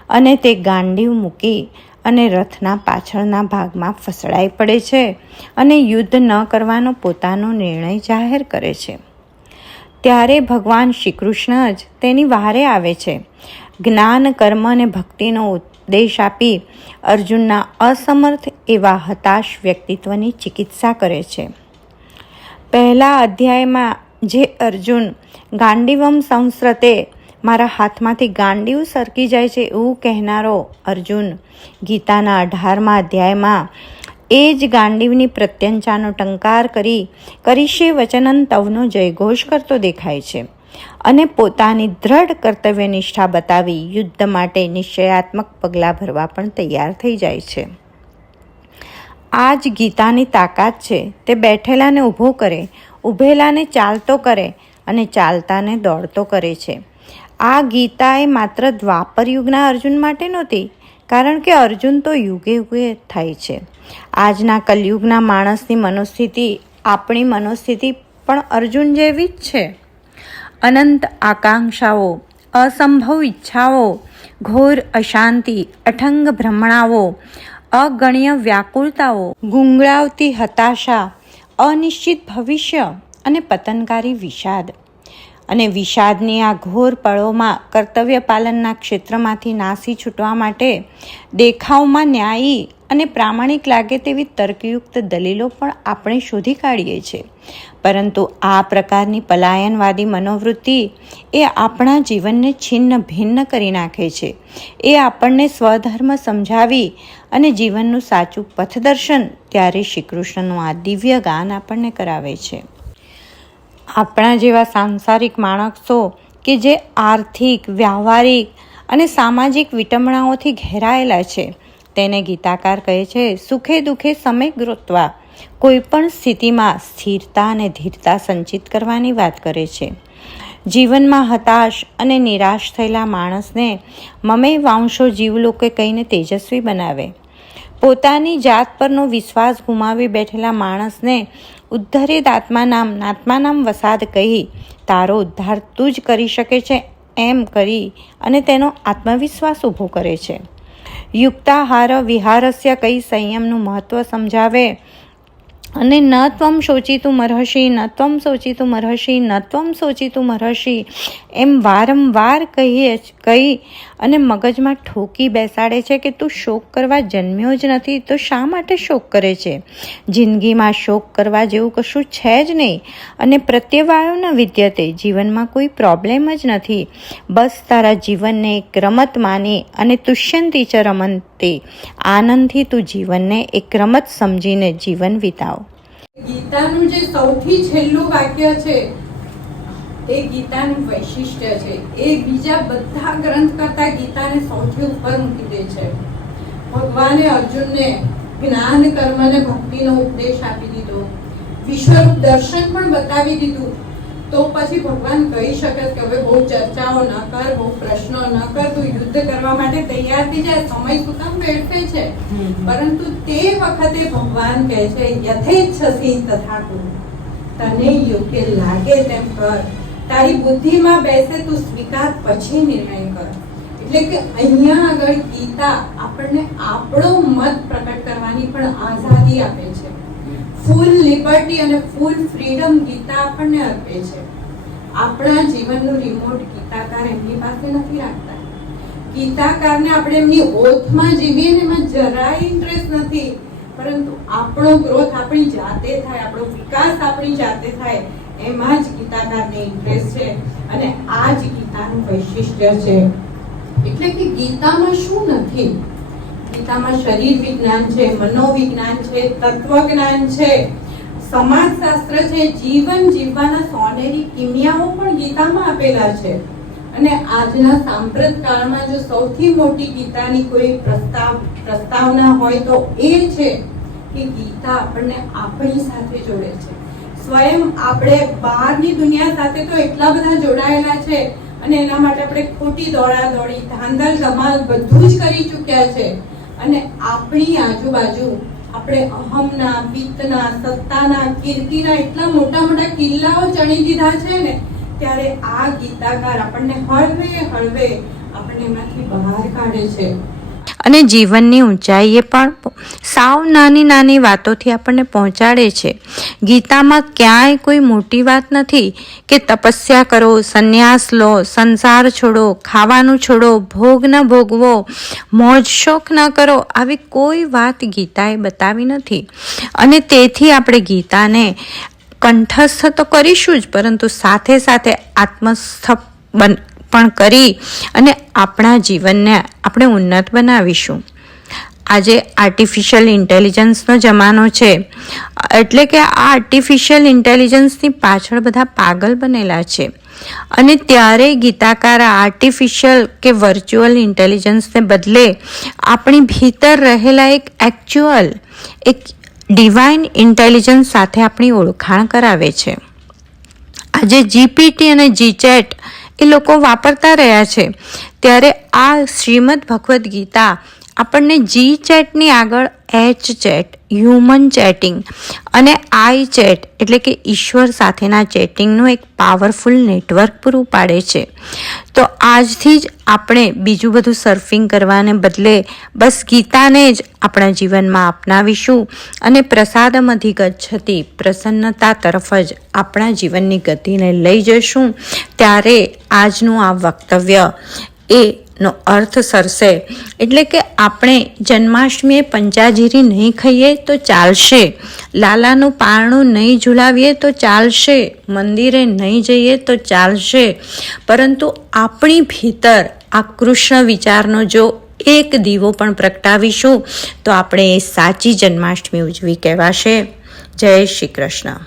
અને તે ગાંડીવ મૂકી અને રથના પાછળના ભાગમાં ફસડાઈ પડે છે અને યુદ્ધ ન કરવાનો પોતાનો નિર્ણય જાહેર કરે છે. ત્યારે ભગવાન શ્રી કૃષ્ણ જ તેની વહારે આવે છે. જ્ઞાન, કર્મ અને ભક્તિનો ઉપદેશ આપી અર્જુનના અસમર્થ એવા હતાશ વ્યક્તિત્વની ચિકિત્સા કરે છે. પહેલા અધ્યાયમાં જે અર્જુન ગાંડીવમ સંસ્રતે, મારા હાથમાંથી ગાંડીવ સરકી જાય છે એવું કહેનારો અર્જુન ગીતાના 18મા અધ્યાયમાં એ જ ગાંડીવની પ્રત્યંચાનો ટંકાર કરી કરીશે વચનન તવનો જયઘોષ કરતો દેખાય છે અને પોતાની દ્રઢ કર્તવ્યનિષ્ઠા બતાવી યુદ્ધ માટે નિશ્ચયાત્મક પગલાં ભરવા પણ તૈયાર થઈ જાય છે. આ જ ગીતાની તાકાત છે. તે બેઠેલાને ઊભો કરે, ઊભેલાને ચાલતો કરે અને ચાલતાને દોડતો કરે છે. આ ગીતા એ માત્ર દ્વાપર યુગના અર્જુન માટે નહોતી, કારણ કે અર્જુન તો યુગે યુગે થાય છે. આજના કલયુગના માણસની મનોસ્થિતિ, આપણી મનોસ્થિતિ પણ અર્જુન જેવી જ છે. અનંત આકાંક્ષાઓ, અસંભવ ઈચ્છાઓ, ઘોર અશાંતિ, અઠંગ ભ્રમણાઓ, અગણ્ય વ્યાકુળતાઓ, ગુંગળાવતી હતાશા, અનિશ્ચિત ભવિષ્ય અને પતનકારી વિષાદ. અને વિષાદની આ ઘોર પળોમાં કર્તવ્ય પાલનના ક્ષેત્રમાંથી નાસી છૂટવા માટે દેખાવમાં ન્યાયી અને પ્રામાણિક લાગે તેવી તર્કયુક્ત દલીલો પણ આપણે શોધી કાઢીએ છીએ. પરંતુ આ પ્રકારની પલાયનવાદી મનોવૃત્તિ એ આપણા જીવનને છિન્ન ભિન્ન કરી નાખે છે. એ આપણને સ્વધર્મ સમજાવી અને જીવનનું સાચું પથદર્શન ત્યારે શ્રી કૃષ્ણનું આ દિવ્ય ગાન આપણને કરાવે છે. આપણા જેવા સાંસારિક માણસો કે જે આર્થિક, વ્યવહારિક અને સામાજિક વિટંબણાઓથી ઘેરાયેલા છે તેને ગીતાકાર કહે છે સુખે દુઃખે સમય ગ્રોતવા, કોઈ પણ સ્થિતિમાં સ્થિરતા અને ધીરતા સંચિત કરવાની વાત કરે છે. જીવનમાં હતાશ અને નિરાશ થયેલા માણસને મમે વાંશો જીવલોકે કહીને તેજસ્વી બનાવે. પોતાની જાત પરનો વિશ્વાસ ગુમાવી બેઠેલા માણસને ઉદ્ધરેદ આત્માનામ વસાદ કહી તારો ઉદ્ધાર તું જ કરી શકે છે એમ કરી અને તેનો આત્મવિશ્વાસ ઊભો કરે છે. યુક્તાહાર વિહારસ્ય કહી સંયમનું મહત્વ સમજાવે અને ન ત્વમ શોચિતું મર્હસી, ન ત્વમ શોચિતું મર્હસી, ન ત્વમ શોચિતું મર્હસી એમ વારંવાર કહી અને મગજમાં ઠોકી બેસાડે છે કે તું શોક કરવા જન્મ્યો જ નથી તો શા માટે શોક કરે છે? જિંદગીમાં શોક કરવા જેવું કશું છે જ નહીં અને પ્રત્યવાયો ન વિદ્યતે, જીવનમાં કોઈ પ્રોબ્લેમ જ નથી. બસ તારા જીવનને એક રમત માની અને તુષ્યંતી ચ રમંતી, આનંદથી તું જીવનને એક રમત સમજીને જીવન વિતાવ. ગીતાનું જે સૌથી છેલ્લું વાક્ય છે એ ગીતાનું વૈશિષ્ટ્ય છે. એ બીજા બધા ગ્રંથ કરતા ગીતાને સૌથી ઉપર મૂકી દે છે. ભગવાને અર્જુનને જ્ઞાન, કર્મ અને ભક્તિનો ઉપદેશ આપી દીધો, વિશ્વરૂપ દર્શન પણ બતાવી દીધું. તો પછી ભગવાન કહી શકે કે હવે બહુ ચર્ચાઓ ન કર, બહુ પ્રશ્નો ન કર, તું યુદ્ધ કરવા માટે તૈયાર થઈ જાય, સમય શું કામ વેડફે છે? પરંતુ તે વખતે ભગવાન કહે છે યથેચ્છસી તથા કુરુ, તને યોગ્ય લાગે તેમ કર, તારી બુદ્ધિમાં બેસે તું સ્વીકાર, પછી નિર્ણય કર. એટલે કે અહીંયા આગળ ગીતા આપણને આપણો મત પ્રકટ કરવાની પણ આઝાદી આપે છે. ફૂલ લિબર્ટી અને ફૂલ ફ્રીડમ ગીતા આપણને આપે છે. આપણા જીવનનું રિમોટ ગીતાકાર એમની પાસે નથી રાખતા. ગીતાકારને આપણે એમની ઓથમાં જીવીએ ને એમાં જરાય ઇન્ટરેસ્ટ નથી, પરંતુ આપણો ગ્રોથ આપણી જાતે થાય, આપણો વિકાસ આપણી જાતે થાય એમાં જ ગીતાકારને ઇન્ટરેસ્ટ છે. અને આ જ ગીતાનું વૈશિષ્ટ્ય છે. એટલે કે ગીતામાં શું નથી? ગીતામાં શરીર વિજ્ઞાન છે, મનોવિજ્ઞાન છે, તત્વજ્ઞાન છે, સમાજશાસ્ત્ર છે, જીવન જીવવાના સોનેરી કિમિયાઓ પણ ગીતામાં આપેલા છે. અને આજના સાંપ્રત કાળમાં જો સૌથી મોટી ગીતાની કોઈ પ્રસ્તાવના હોય તો એ છે કે ગીતા આપણને આપણી સાથે જોડે છે. સ્વયં આપણે બહારની દુનિયા સાથે તો એટલા બધા જોડાયેલા છે અને એના માટે આપણે ખોટી દોડાદોડી, ધાંધલ ધમાલ બધું જ કરી ચૂક્યા છે. અને આપણી આજુબાજુ આપણે અહમના, વિત્તના, સત્તાના, કીર્તિના એટલા મોટા મોટા કિલ્લાઓ ચણી દીધા છે ને, ત્યારે આ ગીતાકાર આપણને હળવે હળવે આપણને એમાંથી બહાર કાઢે છે. અને જીવનની ઊંચાઈએ પણ સાવ નાની નાની વાતોથી આપણને પહોંચાડે છે. ગીતામાં ક્યાંય કોઈ મોટી વાત નથી કે તપસ્યા કરો, સંન્યાસ લો, સંસાર છોડો, ખાવાનું છોડો, ભોગ ન ભોગવો, મોજ શોખ ન કરો. આવી કોઈ વાત ગીતાએ બતાવી નથી. અને તેથી આપણે ગીતાને કંઠસ્થ તો કરીશું જ, પરંતુ સાથે સાથે આત્મસ્થ પણ કરી અને આપણા જીવનને આપણે ઉન્નત બનાવીશું. આજે આર્ટિફિશિયલ ઇન્ટેલિજન્સનો જમાનો છે, એટલે કે આ આર્ટિફિશિયલ ઇન્ટેલિજન્સની પાછળ બધા પાગલ બનેલા છે. અને ત્યારે ગીતાકાર આર્ટિફિશિયલ કે વર્ચ્યુઅલ ઇન્ટેલિજન્સને બદલે આપણી ભીતર રહેલા એક એકચ્યુઅલ, એક ડિવાઇન ઇન્ટેલિજન્સ સાથે આપણી ઓળખાણ કરાવે છે. આજે જીપીટી અને જીચેટ એ લોકો વાપરતા રહ્યા છે, ત્યારે આ શ્રીમદ ભગવદ્ ગીતા આપણને જી ચેટની આગળ એચ ચેટ, હ્યુમન ચેટિંગ અને આઈ ચેટ એટલે કે ઈશ્વર સાથેના ચેટિંગનું એક પાવરફુલ નેટવર્ક પૂરું પાડે છે. તો આજથી જ આપણે બીજું બધું સર્ફિંગ કરવાને બદલે બસ ગીતાને જ આપણા જીવનમાં અપનાવીશું અને પ્રસાદમ અધિગચ્છતિ, પ્રસન્નતા તરફ જ આપણા જીવનની ગતિને લઈ જશું. ત્યારે આજનું આ વક્તવ્ય એનો અર્થ સરશે. એટલે કે આપણે જન્માષ્ટમીએ પંચાજીરી નહીં ખાઈએ તો ચાલશે, લાલાનું પારણું નહીં ઝુલાવીએ તો ચાલશે, મંદિરે નહીં જઈએ તો ચાલશે, પરંતુ આપણી ભીતર આ કૃષ્ણ વિચારનો જો એક દીવો પણ પ્રગટાવીશું તો આપણે એ સાચી જન્માષ્ટમી ઉજવી કહેવાશે. જય શ્રી કૃષ્ણ.